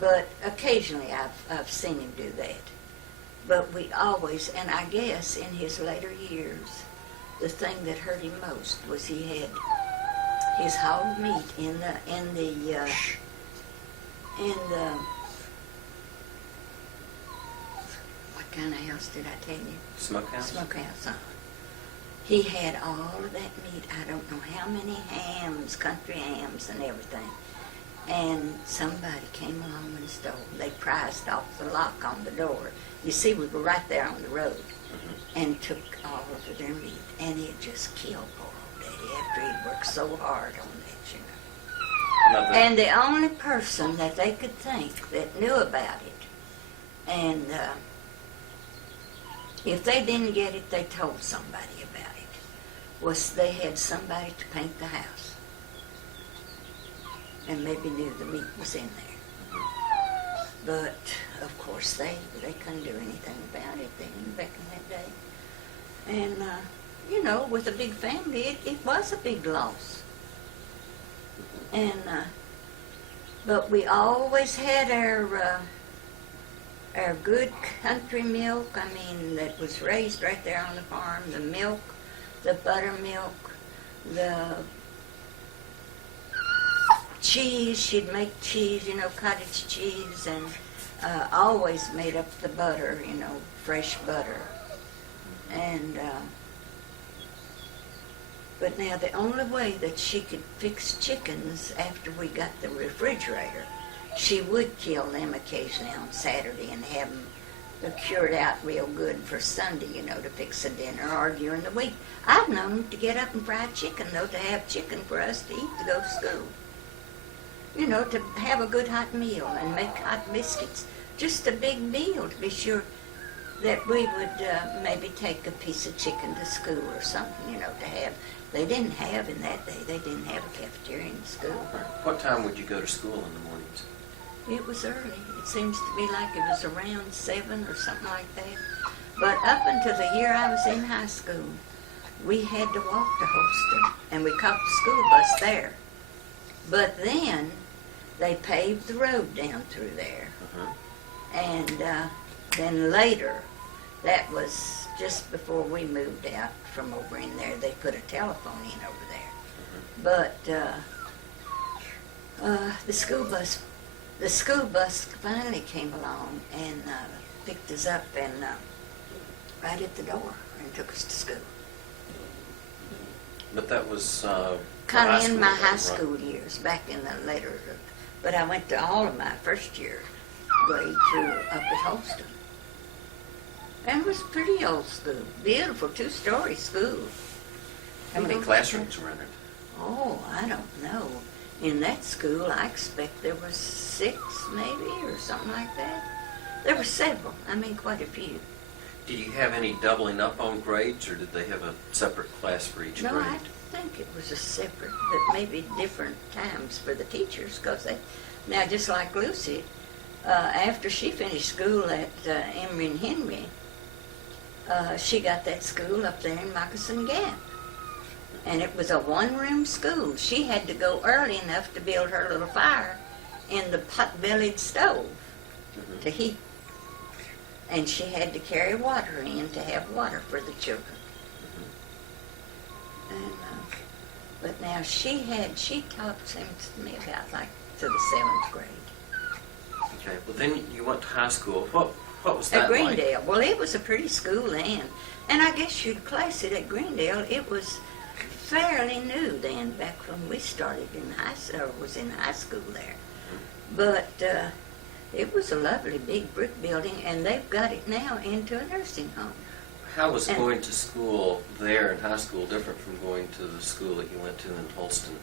But occasionally I've seen him do that. But we always, and I guess in his later years, the thing that hurt him most was he had his hog meat in the what kind of house did I tell you? Smokehouse. Smokehouse. He had all of that meat. I don't know how many hams, country hams, and everything. And somebody came along and stole. They prized off the lock on the door. You see, we were right there on the road, and took all of their meat. And it just killed poor old Daddy after he'd worked so hard on that, you know. Now, And the only person that they could think that knew about it, and if they didn't get it, they told somebody about it, was they had somebody to paint the house. And maybe knew the meat was in there. But, of course, they couldn't do anything about it then, back in that day. And, you know, with a big family, it was a big loss. And, but we always had our good country milk, I mean, that was raised right there on the farm, the milk, the buttermilk, the cheese. She'd make cheese, you know, cottage cheese, and always made up the butter, you know, fresh butter. And but now the only way that she could fix chickens after we got the refrigerator, she would kill them occasionally on Saturday and have them cured out real good for Sunday, you know, to fix a dinner, or during the week. I've known to get up and fry chicken, though, to have chicken for us to eat to go to school. You know, to have a good hot meal and make hot biscuits. Just a big meal to be sure that we would maybe take a piece of chicken to school or something, you know, to have. They didn't have in that day, they didn't have a cafeteria in school. what time would you go to school in the mornings? It was early. It seems to me like it was around 7 or something like that. But up until the year I was in high school, we had to walk to Holston, and we caught the school bus there. But then they paved the road down through there. And then later, that was just before we moved out from over in there, they put a telephone in over there. But the school bus finally came along and picked us up and right at the door and took us to school. But that was Kind high of in school, my right? high school years, back in the later, but I went to all of my first year grade through up at Holston. And it was a pretty old school, beautiful two-story school. How many classrooms were in it? Oh, I don't know. In that school, I expect there was 6 maybe, or something like that. There were several, I mean quite a few. Did you have any doubling up on grades, or did they have a separate class for each No, grade? I think it was a separate, but maybe different times for the teachers, because they, now just like Lucy, after she finished school at Emory and Henry, she got that school up there in Moccasin Gap. And it was a one-room school. She had to go early enough to build her little fire in the pot-bellied stove to heat. And she had to carry water in to have water for the children. And, but now she taught them to me about like to the 7th grade. Okay. Well, then you went to high school. What was that At Greendale. like? Well, it was a pretty school then. And I guess you'd class it at Greendale. It was fairly new then, back when we started in was in high school there. But it was a lovely big brick building, and they've got it now into a nursing home. How was going to school there in high school different from going to the school that you went to in Holston,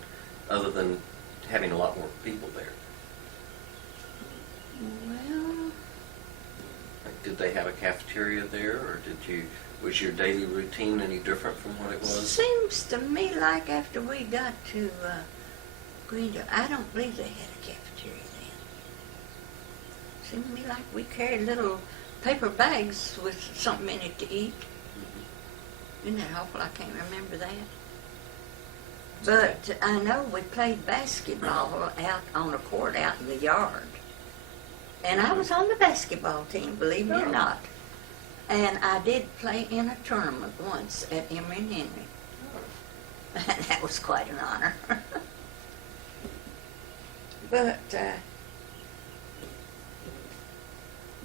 other than having a lot more people there? Well, Like, did they have a cafeteria there, or was your daily routine any different from what it was? seems to me like after we got to Greendale, I don't believe they had a cafeteria then. Seemed to me like we carried little paper bags with something in it to eat. Isn't that awful? I can't remember that. But I know we played basketball out on a court out in the yard. And I was on the basketball team, believe me or not. And I did play in a tournament once at Emory and Henry. And that was quite an honor. But,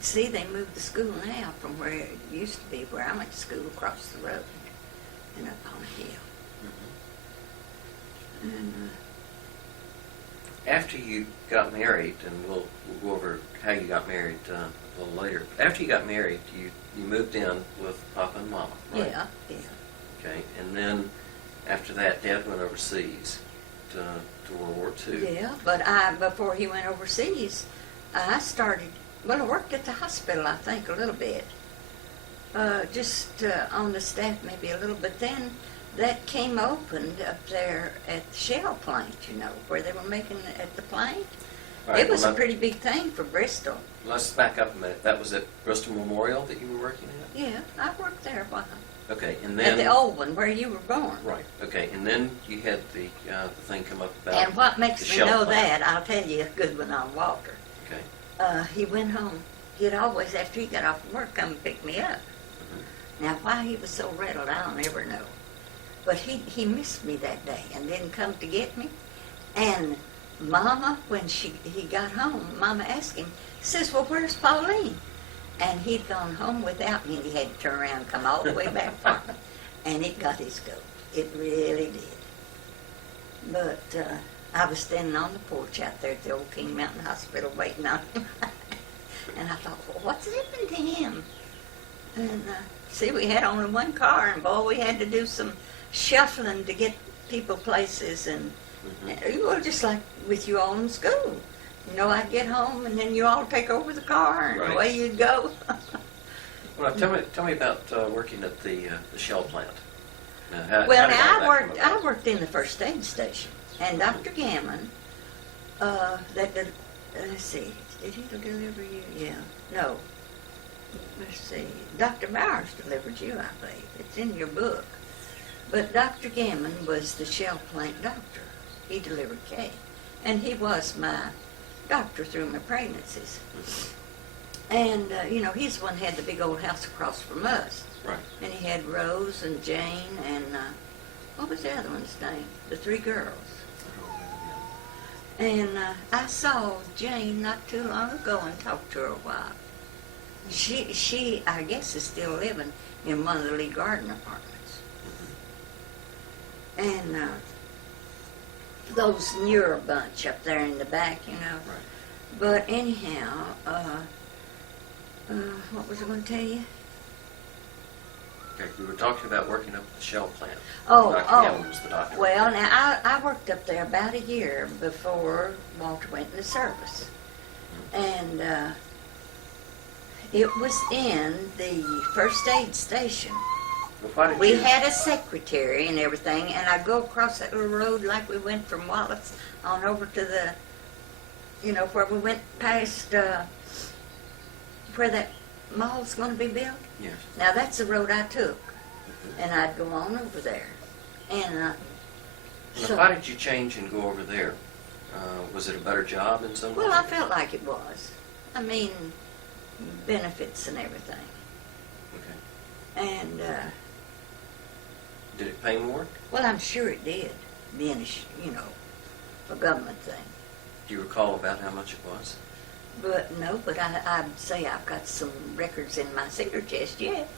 see, they moved the school now from where it used to be, where I went to school, across the road and up on a hill. And, After you got married, and we'll go over how you got married a little later. After you got married, you moved in with Papa and Mama, right? yeah. Okay, and then after that, Dad went overseas to World War II. Yeah, but before he went overseas, I worked at the hospital, I think, a little bit. Just on the staff maybe a little, but then that came opened up there at the shell plant, where they were making it at the plant. Right, It was well, a pretty big thing for Bristol. Let's back up a minute. That was at Bristol Memorial that you were working at? Yeah, I worked there a while. Okay, and At then... the old one, where you were born. Right, okay, and then you had the thing come up about And what the makes me shell know plant. that, I'll tell you a good one on Walter. Okay. He went home. He'd always, after he got off from work, come and pick me up. Now, why he was so rattled, I don't ever know. But he missed me that day and didn't come to get me. And Mama, when he got home, Mama asked him, says, well, where's Pauline? And he'd gone home without me, and he had to turn around and come all the way back for me. And it got his goat. It really did. But I was standing on the porch out there at the old King Mountain Hospital waiting on him. And I thought, well, what's happened to him? And see, we had only one car, and boy, we had to do some shuffling to get people places. And well, just like with you all in school. I'd get home, and then you all take over the car, and Right. away you'd go. Well, tell me about working at the shell plant. Well, now I worked in the first aid station, and Dr. Gammon, let's see, did he deliver you? Yeah, no. Let's see, Dr. Bowers delivered you, I believe. It's in your book. But Dr. Gammon was the shell plant doctor. He delivered Kay, and he was my doctor through my pregnancies. And, he's the one who had the big old house across from us. Right. And he had Rose and Jane and, what was the other one's name? The 3 girls. And I saw Jane not too long ago and talked to her a while. She I guess, is still living in one of the Lee Garden apartments. And those newer bunch up there in the back, Right. But anyhow, what was I going to tell you? Okay, we were talking about working up at the Shell plant. Oh, Dr. oh. Gallon was the doctor. Well, now, I worked up there about a year before Walter went into service. And it was in the first aid station. Well, why did We you, had a secretary and everything, and I'd go across that little road like we went from Wallace on over to the, where we went past, where that mall's going to be built. Yes. Now, that's the road I took, and I'd go on over there. And Now, so, why did you change and go over there? Was it a better job in some way? well, I felt like it was. I mean, benefits and everything. Okay. And, Did it pay more? well, I'm sure it did, being, a government thing. Do you recall about how much it was? But no, but I'd say I've got some records in my cigar chest yet.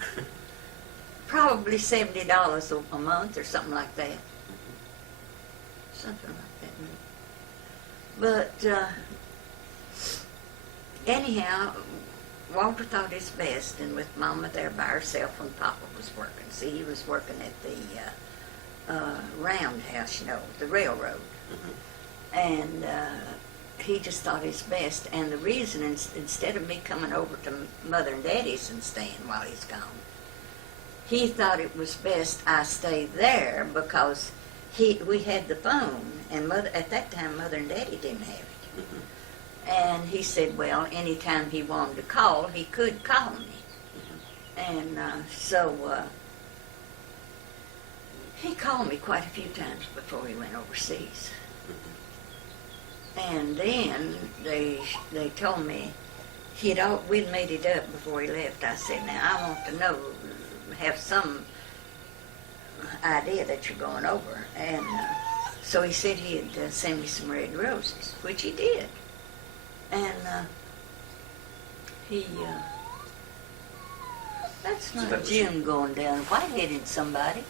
Probably $70 a month or something like that. Something like that. But anyhow, Walter thought his best, and with Mama there by herself when Papa was working. See, he was working at the roundhouse, the railroad. And he just thought his best. And the reason, instead of me coming over to Mother and Daddy's and staying while he's gone, he thought it was best I stay there because we had the phone, and at that time Mother and Daddy didn't have it. And he said, well, anytime he wanted to call, he could call me. And so he called me quite a few times before he went overseas. And then they told me we'd made it up before he left. I said, now I want to have some idea that you're going over. And so he said he'd send me some red roses, which he did. And that's So not that was June going down white-headed somebody.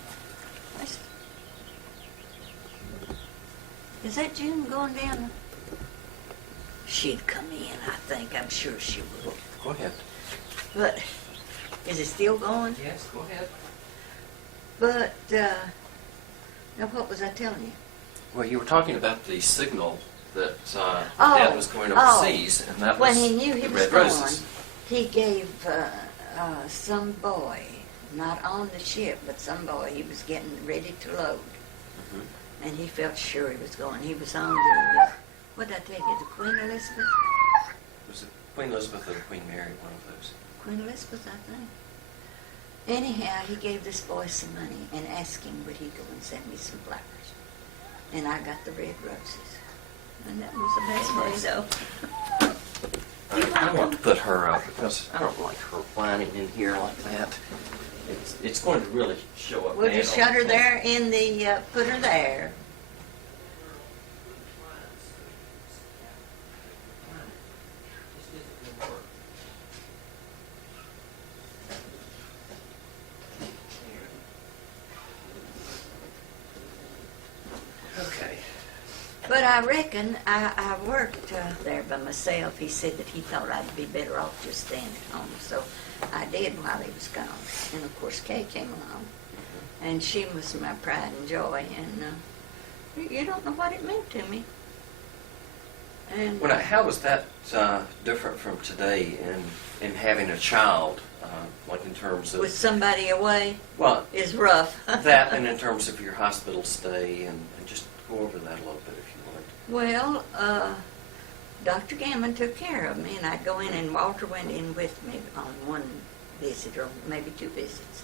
Is that June going down? She'd come in, I think. I'm sure she would. Go ahead. But is it still going? Yes, go ahead. But now what was I telling you? Well, you were talking about the signal that Oh, Dad was going oh. overseas, and that When was he knew he the was red gone, roses. he gave some boy, not on the ship, but some boy, he was getting ready to load. And he felt sure he was going. He was on the, what did I tell you, the Queen Elizabeth? Was it Queen Elizabeth or Queen Mary, one of those? Queen Elizabeth, I think. Anyhow, he gave this boy some money and asked him would he go and send me some flowers. And I got the red roses. And that was the best way, though. I want to put her up because I don't like her whining in here like that. It's going to really show up. We'll bad just on shut her the there in the, put her there. Okay. But I reckon I worked there by myself. He said that he thought I'd be better off just staying at home. So I did while he was gone. And of course Kay came along. And she was my pride and joy. And you don't know what it meant to me. And Well, now, how was that different from today in having a child, like in terms of with somebody away well, is rough. that and in terms of your hospital stay and just go over that a little bit if you would. Well, Dr. Gammon took care of me, and I'd go in, and Walter went in with me on one visit, or maybe two visits.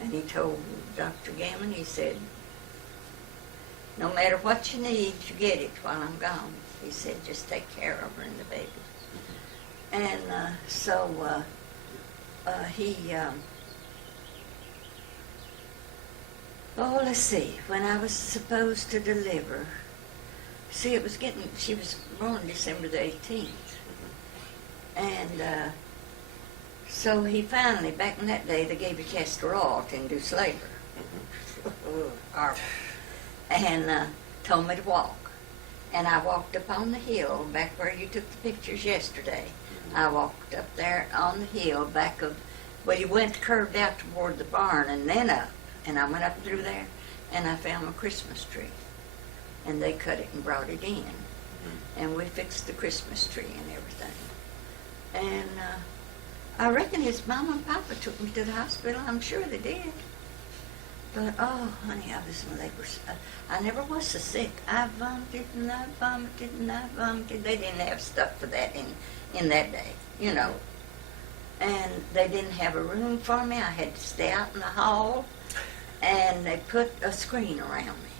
And he told Dr. Gammon, he said, no matter what you need, you get it while I'm gone. He said, just take care of her and the baby. And so he, let's see, when I was supposed to deliver, see, she was born December the 18th. And so he finally, back in that day, they gave you castor oil to induce labor. Horrible. And told me to walk. And I walked up on the hill, back where you took the pictures yesterday. I walked up there on the hill, back of Well, you went curved out toward the barn and then up. And I went up through there and I found a Christmas tree. And they cut it and brought it in. And we fixed the Christmas tree and everything. And I reckon his mama and papa took me to the hospital. I'm sure they did. But, oh, honey, I was in labor. I never was so sick. I vomited and I vomited and I vomited. They didn't have stuff for that in that day, you know. And they didn't have a room for me. I had to stay out in the hall. And they put a screen around me.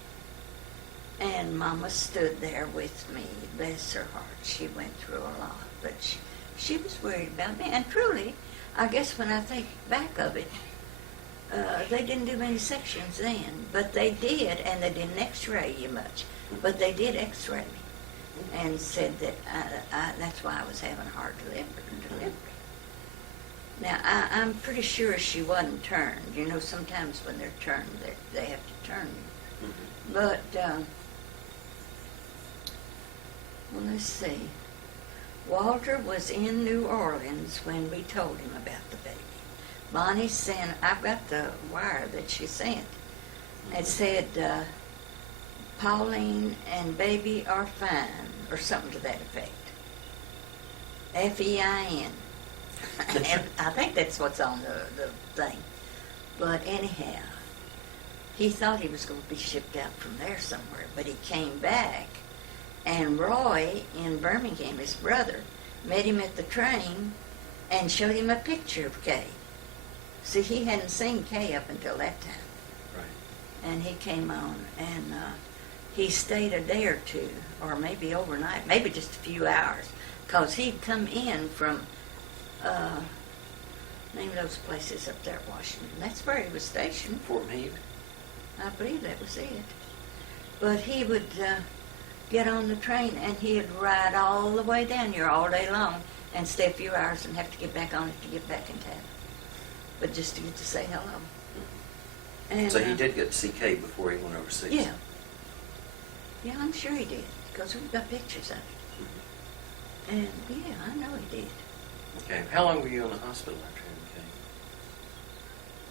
And Mama stood there with me. Bless her heart. She went through a lot. But she was worried about me. And truly, I guess when I think back of it, they didn't do many sections then. But they did, and they didn't x-ray you much. But they did x-ray me. And said that that's why I was having a hard delivery. Now, I'm pretty sure she wasn't turned. You know, sometimes when they're turned, they have to turn you. But, well, let's see. Walter was in New Orleans when we told him about the baby. Bonnie sent, I've got the wire that she sent. It said, Pauline and baby are fine, or something to that effect. F-E-I-N. And I think that's what's on the thing. But anyhow, he thought he was going to be shipped out from there somewhere, but he came back, and Roy in Birmingham, his brother, met him at the train and showed him a picture of Kay. See, he hadn't seen Kay up until that time. Right. And he came on, and he stayed a day or two, or maybe overnight, maybe just a few hours, because he'd come in from name those places up there, Washington. That's where he was stationed. Fort Meade. I believe that was it. But he would get on the train and he'd ride all the way down here all day long and stay a few hours and have to get back on it to get back in town. But just to get to say hello. And, So he did get to see Kay before he went overseas? Yeah. Yeah, I'm sure he did, because we've got pictures of it. And yeah, I know he did. Okay. How long were you in the hospital after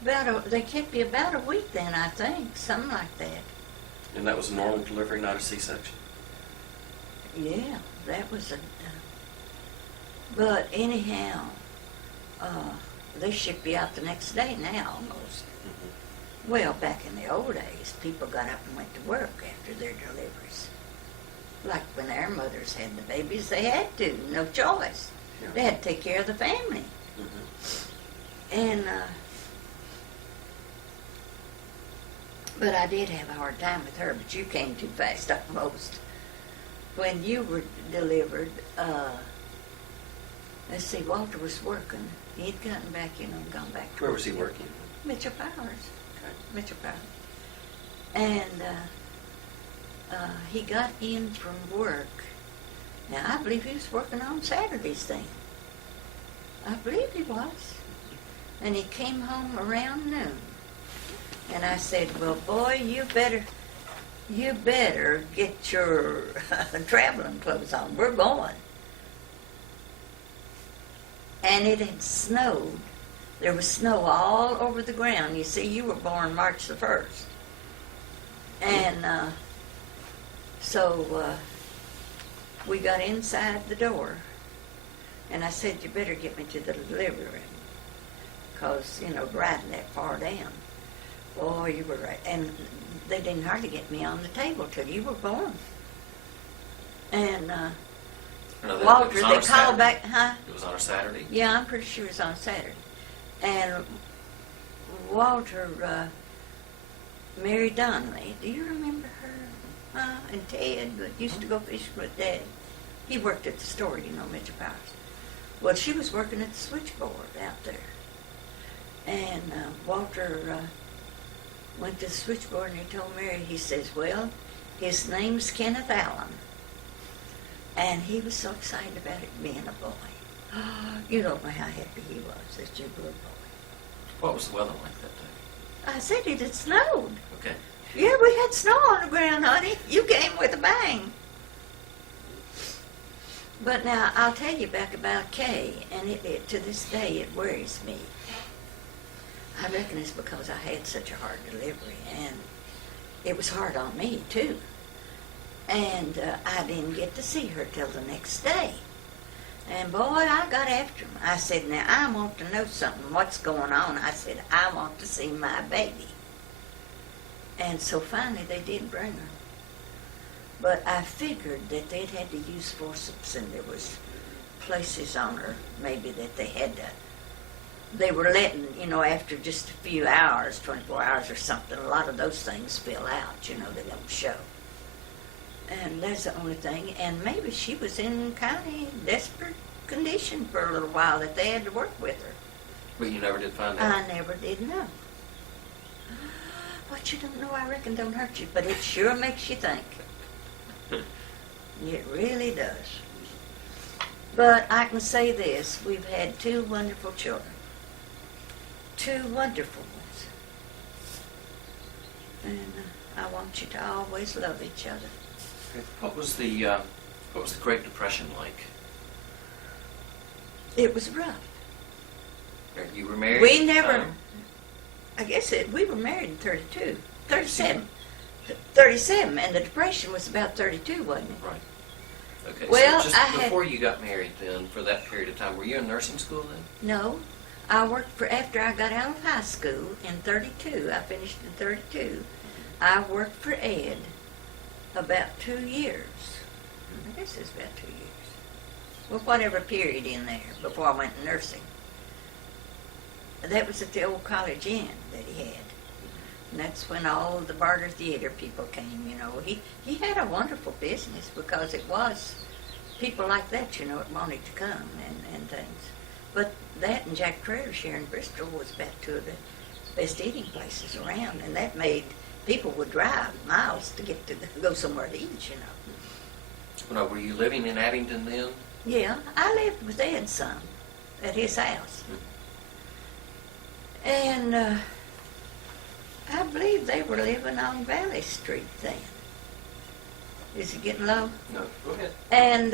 Kay? They kept me about a week then, I think, something like that. And that was a normal delivery, not a C-section? Yeah, that was a. But anyhow, they ship you out the next day now almost. Mm-hmm. Well, back in the old days, people got up and went to work after their deliveries. Like when their mothers had the babies, they had to, no choice. Yeah. They had to take care of the family. Mm-hmm. And, but I did have a hard time with her, but you came too fast almost. When you were delivered, let's see, Walter was working. He'd gotten back, and gone back to Where was he working? Mitchell Powers. Okay. Mitchell Powers. And he got in from work. Now, I believe he was working on Saturdays then. I believe he was. And he came home around noon. And I said, well, boy, you better get your traveling clothes on. We're going. And it had snowed. There was snow all over the ground. You see, you were born March the 1st. And so we got inside the door. And I said, you better get me to the delivery room. Because, riding that far down. Oh, you were right. And they didn't hardly get me on the table till you were born. And Walter, they called back, huh? It was on a Saturday? Yeah, I'm pretty sure it was on Saturday. And Walter married Donnelly. Do you remember her? And Ted used to go fishing with Dad. He worked at the store, Mitchell Powers. Well, she was working at the switchboard out there. And Walter went to the switchboard and he told Mary, he says, well, his name's Kenneth Allen. And he was so excited about it being a boy. You don't know how happy he was that you were a boy. What was the weather like that day? I said it had snowed. Okay. Yeah, we had snow on the ground, honey. You came with a bang. But now, I'll tell you back about Kay, and it to this day, it worries me. I reckon it's because I had such a hard delivery, and it was hard on me, too. And I didn't get to see her till the next day. And boy, I got after him. I said, now, I want to know something. What's going on? I said, I want to see my baby. And so finally they did bring her. But I figured that they'd had to use forceps, and there was places on her maybe that they were letting, after just a few hours, 24 hours or something, a lot of those things spill out, they don't show. And that's the only thing. And maybe she was in kind of desperate condition for a little while that they had to work with her. But you never did find out? I never did know. What you don't know, I reckon, don't hurt you, but it sure makes you think. It really does. But I can say this, we've had 2 wonderful children. 2 wonderful ones. And I want you to always love each other. What was the Great Depression like? It was rough. You were married? We at the never, time? we were married in 37, and the Depression was about 32, wasn't it? Right. Okay, Well, so just I had- before you got married then, for that period of time, were you in nursing school then? No, I worked after I got out of high school in 32, I finished in 32, I worked for Ed about 2 years. I guess it's about 2 years. Well, whatever period in there before I went to nursing. That was at the old College Inn that he had. And that's when all the barter theater people came, He had a wonderful business because it was people like that, that wanted to come and things. But that and Jack Trader's here in Bristol was about 2 of the best eating places around, and that made people would drive miles to get to go somewhere to eat, Well, were you living in Abingdon then? Yeah, I lived with Ed some at his house. And I believe they were living on Valley Street then. Is it getting low? No, go ahead. And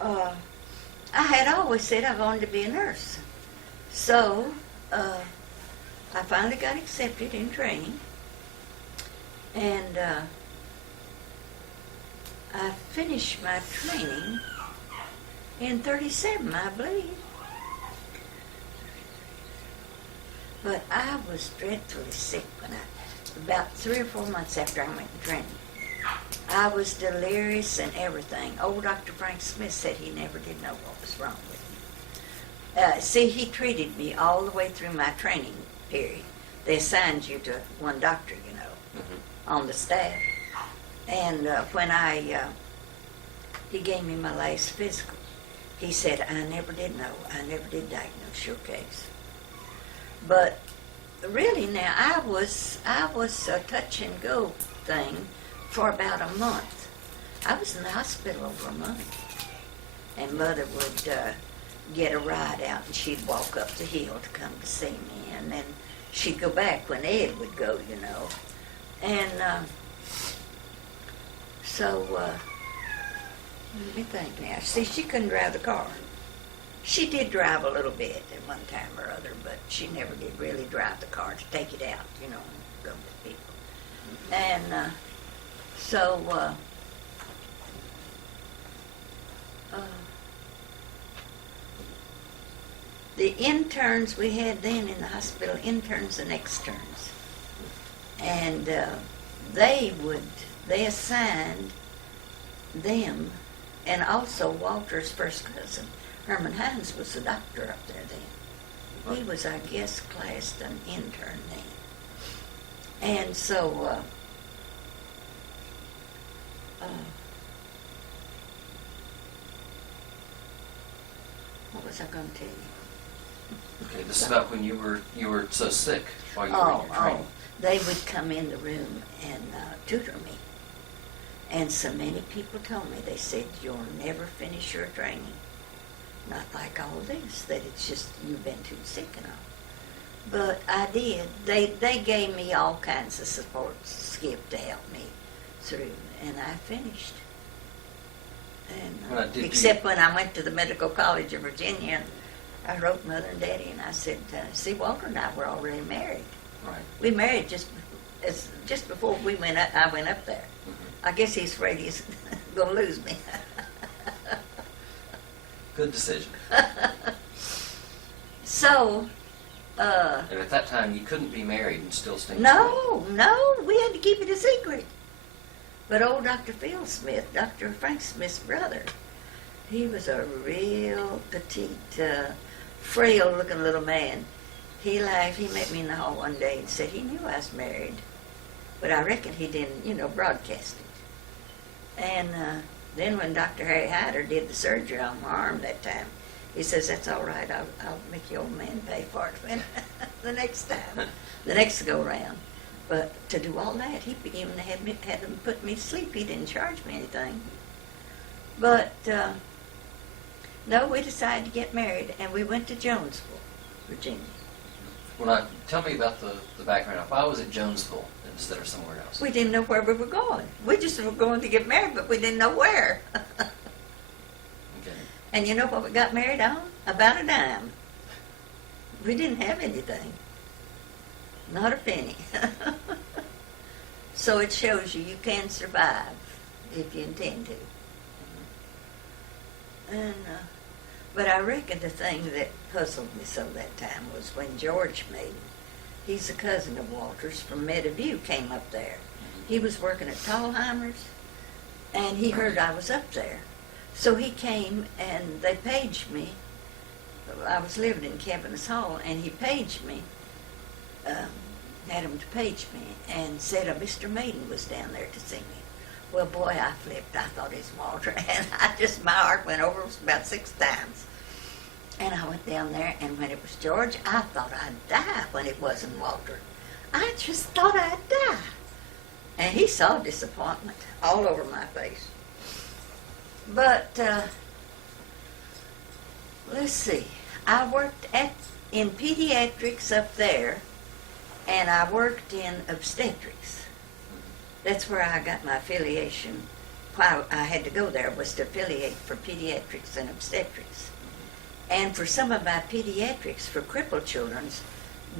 I had always said I wanted to be a nurse. So I finally got accepted in training. And I finished my training in 37, I believe. But I was dreadfully sick about 3 or 4 months after I went in training. I was delirious and everything. Old Dr. Frank Smith said he never did know what was wrong with me. See, he treated me all the way through my training period. They assigned you to one doctor, on the staff. And when he gave me my last physical, he said, I never did know. I never did diagnose your case. But really now, I was a touch and go thing for about a month. I was in the hospital over a month. And Mother would get a ride out, and she'd walk up the hill to come to see me. And then she'd go back when Ed would go, And so, let me think now. See, she couldn't drive the car. She did drive a little bit at one time or other, but she never did really drive the car to take it out, and go with people. And so, the interns we had then in the hospital, interns and externs, and they assigned them, and also Walter's first cousin, Herman Hines, was the doctor up there then. He was, I guess, classed an intern then. And so, what was I going to tell you? Okay, this is about when you were so sick while you were in your training. They would come in the room and tutor me. And so many people told me, they said, you'll never finish your training. Not like all this, that it's just you've been too sick and all. But I did. They gave me all kinds of support, Skip, to help me through, and I finished. And Well, did you- except when I went to the Medical College of Virginia, I wrote Mother and Daddy, and I said, see, Walter and I were already married. Right. We married just before we went up, I went up there. Mm-hmm. I guess he's afraid he's going to lose me. Good decision. So, And at that time, you couldn't be married and still stay. no, we had to keep it a secret. But old Dr. Phil Smith, Dr. Frank Smith's brother, he was a real petite, frail-looking little man. He laughed. He met me in the hall one day and said he knew I was married, but I reckon he didn't, broadcast it. And then when Dr. Harry Hyder did the surgery on my arm that time, he says, that's all right. I'll make your old man pay for it when the next time, the next go-round. But to do all that, he even had them put me to sleep. He didn't charge me anything. But, no, we decided to get married, and we went to Jonesville, Virginia. Well, tell me about the background. Why was it Jonesville instead of somewhere else? We didn't know where we were going. We just were going to get married, but we didn't know where. Okay. And you know what we got married on? About a dime. We didn't have anything. Not a penny. So it shows you can survive if you intend to. And, but I reckon the thing that puzzled me so that time was when George Maiden, he's a cousin of Walter's from Meadowview, came up there. He was working at Tallheimer's, and he heard I was up there. So he came, and they paged me. I was living in Cavanaugh's Hall, and he paged me, had him to page me, and said Mr. Maiden was down there to see me. Well, boy, I flipped. I thought it was Walter, and my heart went over about 6 times. And I went down there, and when it was George, I thought I'd die when it wasn't Walter. I just thought I'd die. And he saw disappointment all over my face. But, let's see. I worked in pediatrics up there, and I worked in obstetrics. That's where I got my affiliation. Why I had to go there was to affiliate for pediatrics and obstetrics. And for some of my pediatrics for crippled children's,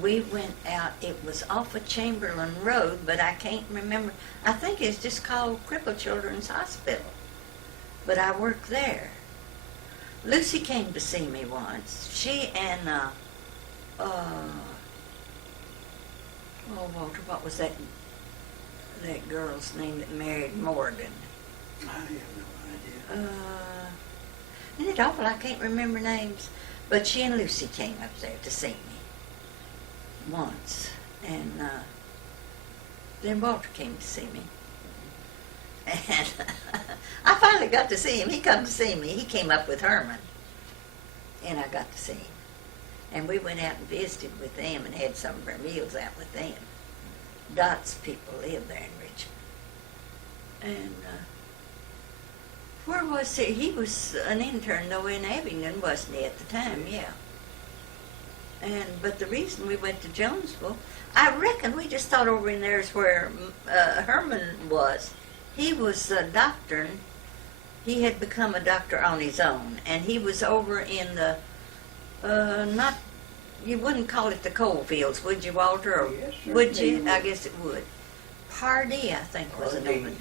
we went out, it was off of Chamberlain Road, but I can't remember. I think it's just called Crippled Children's Hospital. But I worked there. Lucy came to see me once. She and, Walter, what was that girl's name that married Morgan? I have no idea. Isn't it awful? I can't remember names. But she and Lucy came up there to see me once. And then Walter came to see me. And I finally got to see him. He come to see me. He came up with Herman. And I got to see him. And we went out and visited with them and had some of our meals out with them. Dot's people lived there in Richmond. And where was he? He was an intern, though, in Abingdon, wasn't he, at the time? Yeah. But the reason we went to Jonesville, I reckon we just thought over in there is where Herman was. He was a doctor. He had become a doctor on his own, and he was over in the you wouldn't call it the coal fields, would you, Walter? Or Yes, sir. would you? I guess it would. Pardee, I think, was the Pardee. name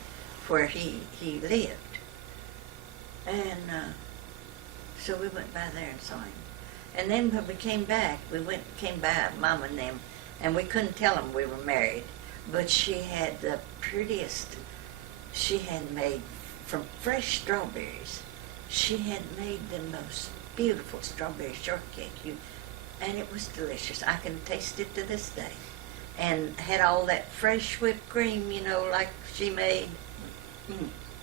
where he lived. And so we went by there and saw him. And then when we came back, came by Mama and them, and we couldn't tell them we were married. But she had the prettiest, she had made from fresh strawberries. She had made the most beautiful strawberry shortcake. And it was delicious. I can taste it to this day. And had all that fresh whipped cream, like she made.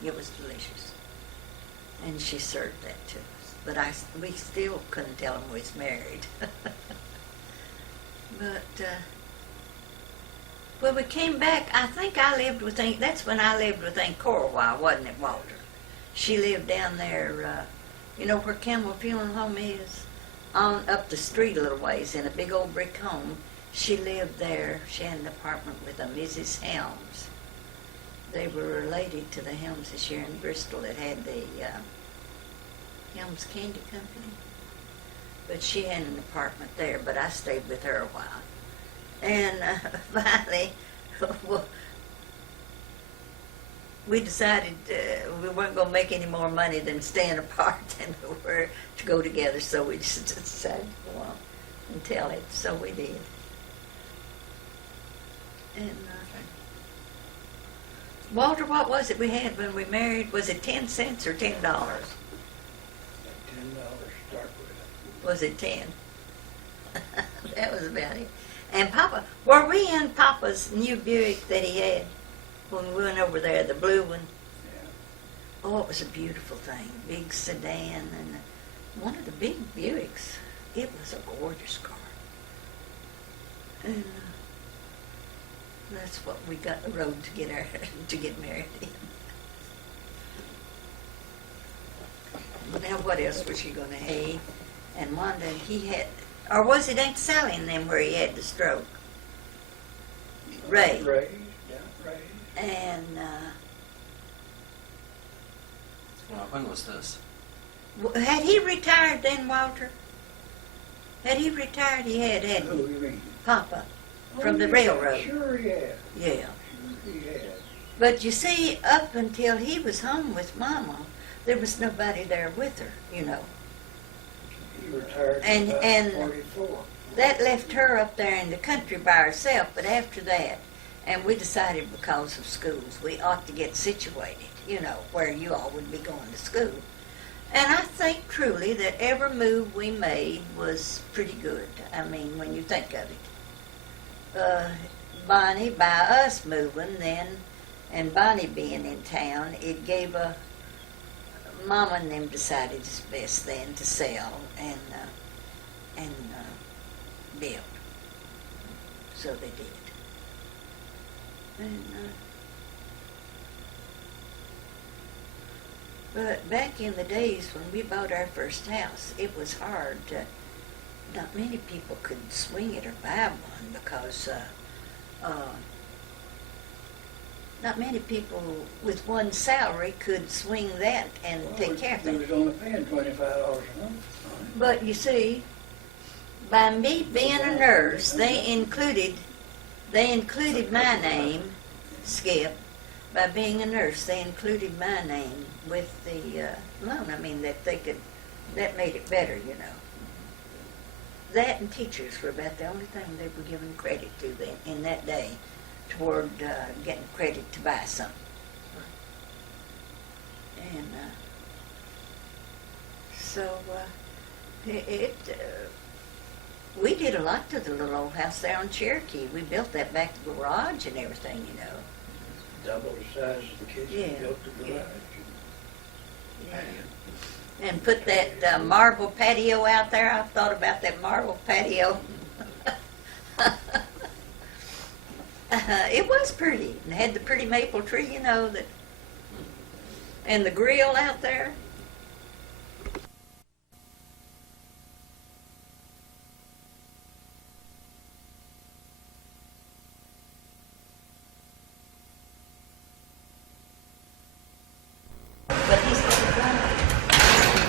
It was delicious. And she served that to us. But we still couldn't tell them we was married. But, when we came back, I think I lived with that's when I lived with Aunt Cora a while, wasn't it, Walter? She lived down there, where Campbell Funeral Home is? On up the street a little ways in a big old brick home. She lived there. She had an apartment with a Mrs. Helms. They were related to the Helmses here in Bristol that had the Helms Candy Company. but she had an apartment there, but I stayed with her a while. And finally, well, we decided we weren't going to make any more money than staying apart than we were to go together, so we just decided to go on and tell it, so we did. And Walter, what was it we had when we married? Was it 10 cents or $10? $10 start with. Was it 10? That was about it. And Papa, were we in Papa's new Buick that he had when we went over there, the blue one? Yeah. Oh, it was a beautiful thing, big sedan, and one of the big Buicks. It was a gorgeous car. And that's what we got the road to get to get married in. Now, what else was she going to have? And Wanda, he had, or was it Aunt Sally and them where he had the stroke? Ray. Ray, yeah, Ray. And When was this? had he retired then, Walter? Had he retired? He had, hadn't Who he? you mean? Papa, from the yeah, railroad. Sure he had. Yeah. Sure he had. But you see, up until he was home with Mama, there was nobody there with her, you know. He retired And- in and- about 44. That left her up there in the country by herself, but after that, and we decided because of schools, we ought to get situated, you know, where you all would be going to school. And I think truly that every move we made was pretty good. I mean, when you think of it. Bonnie, by us moving then, and Bonnie being in town, it gave Mama and them decided it's best then to sell and build. So they did. And, but back in the days when we bought our first house, it was hard. Not many people could swing it or buy one because not many people with one salary could swing that and take care of He things. was only paying $25 a month. But you see, by me being a nurse, they included my name, Skip. By being a nurse, they included my name with the loan. I mean, that made it better, you know. That and teachers were about the only thing they were giving credit to then, in that day, toward getting credit to buy something. And so we did a lot to the little old house there on Cherokee. We built that back garage and everything, you know. Double the size of the kitchen, Yeah, built the yeah. garage. And put that marble patio out there. I've thought about that marble patio. It was pretty. And had the pretty maple tree, you know, and the grill out there. But he's got a gun.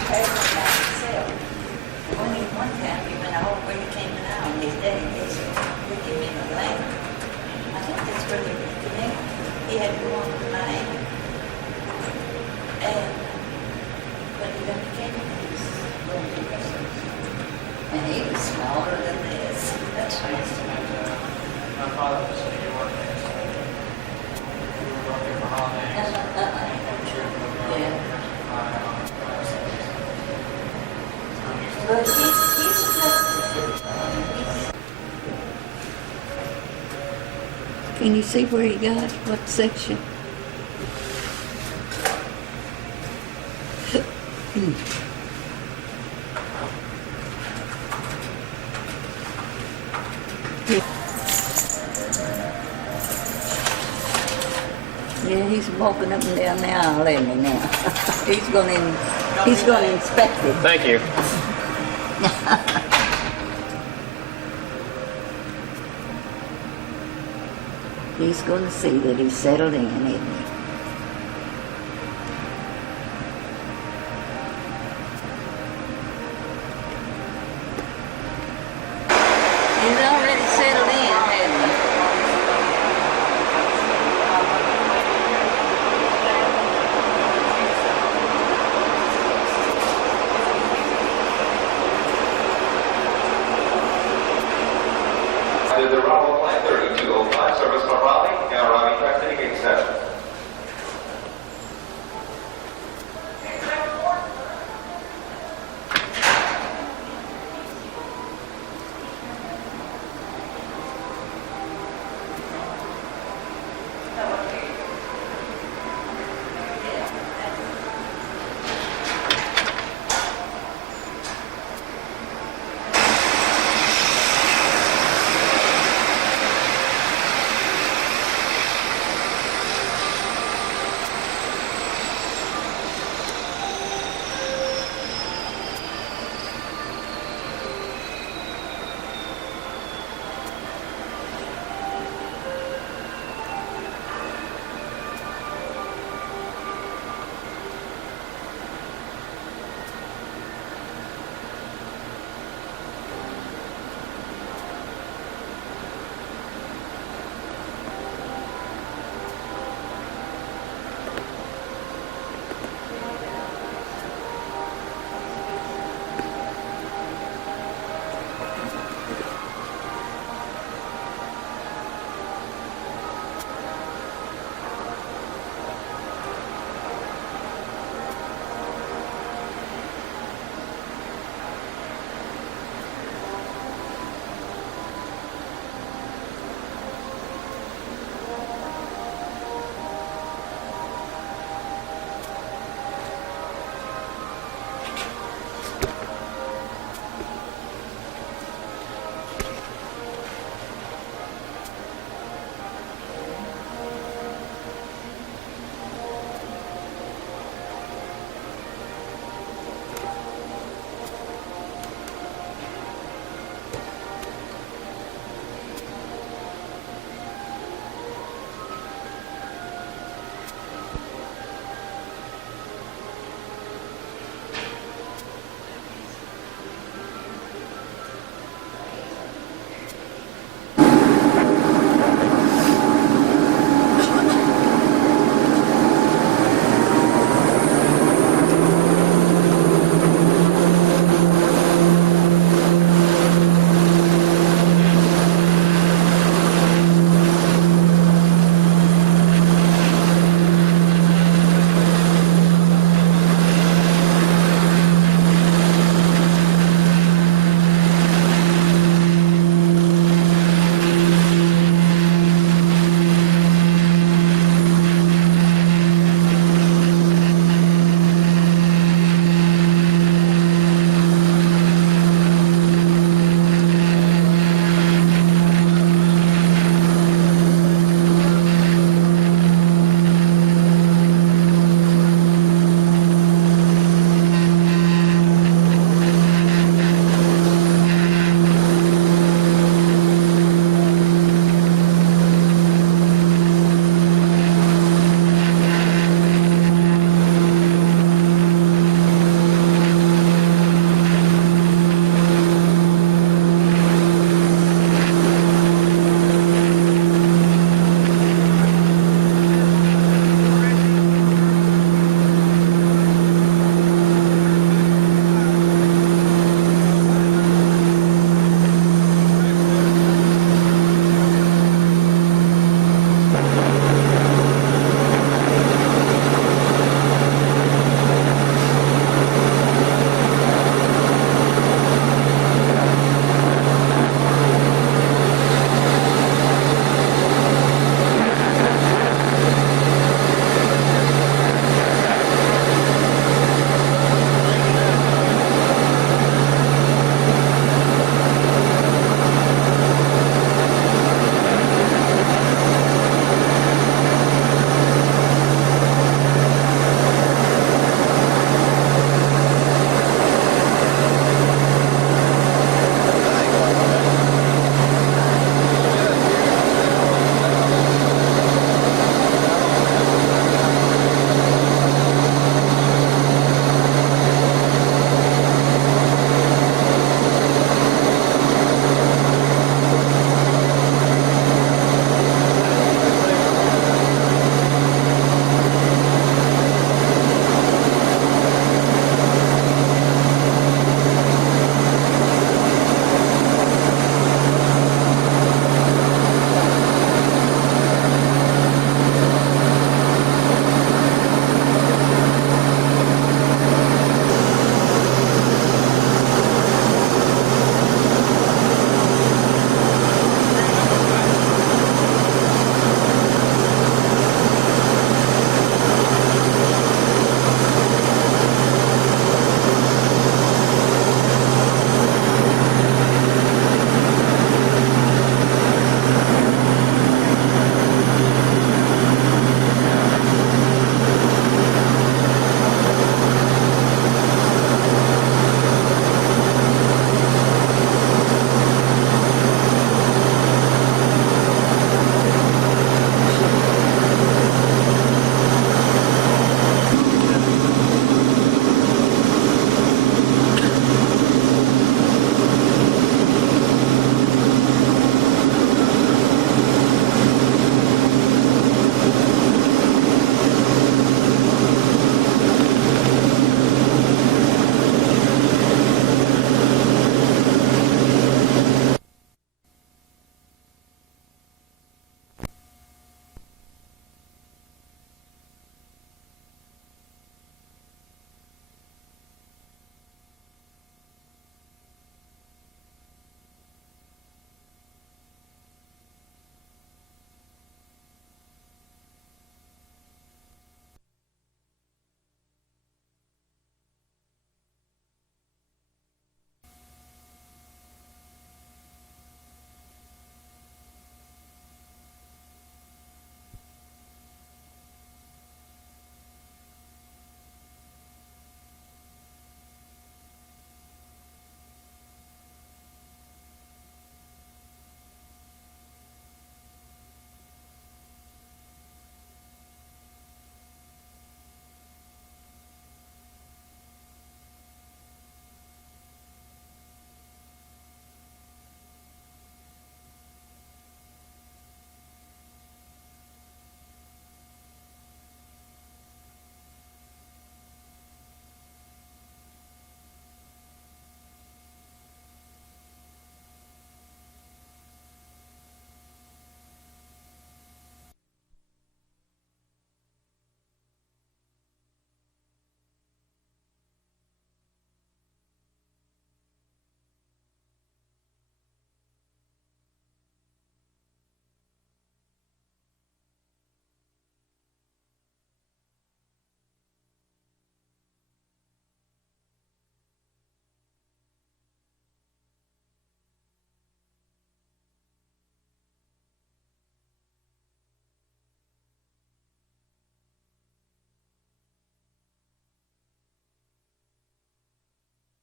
Traveling by himself. Only one time he went out when he came out, his daddy was with him in Atlanta. I think that's where they were connected. He had to go on to Miami. And when he got to Kenya, he was going to Brussels. And he was smaller than this. That's right. My father was a New York man, so we were going there for holidays. Yeah. But he's adjusted to it. Can you see where he got what section? Yeah, he's walking up and down the aisle, isn't he now? He's going to inspect it. Thank you. He's going to see that he's settled in, isn't he? He's already settled in, hadn't he? The Rumble Plant 30.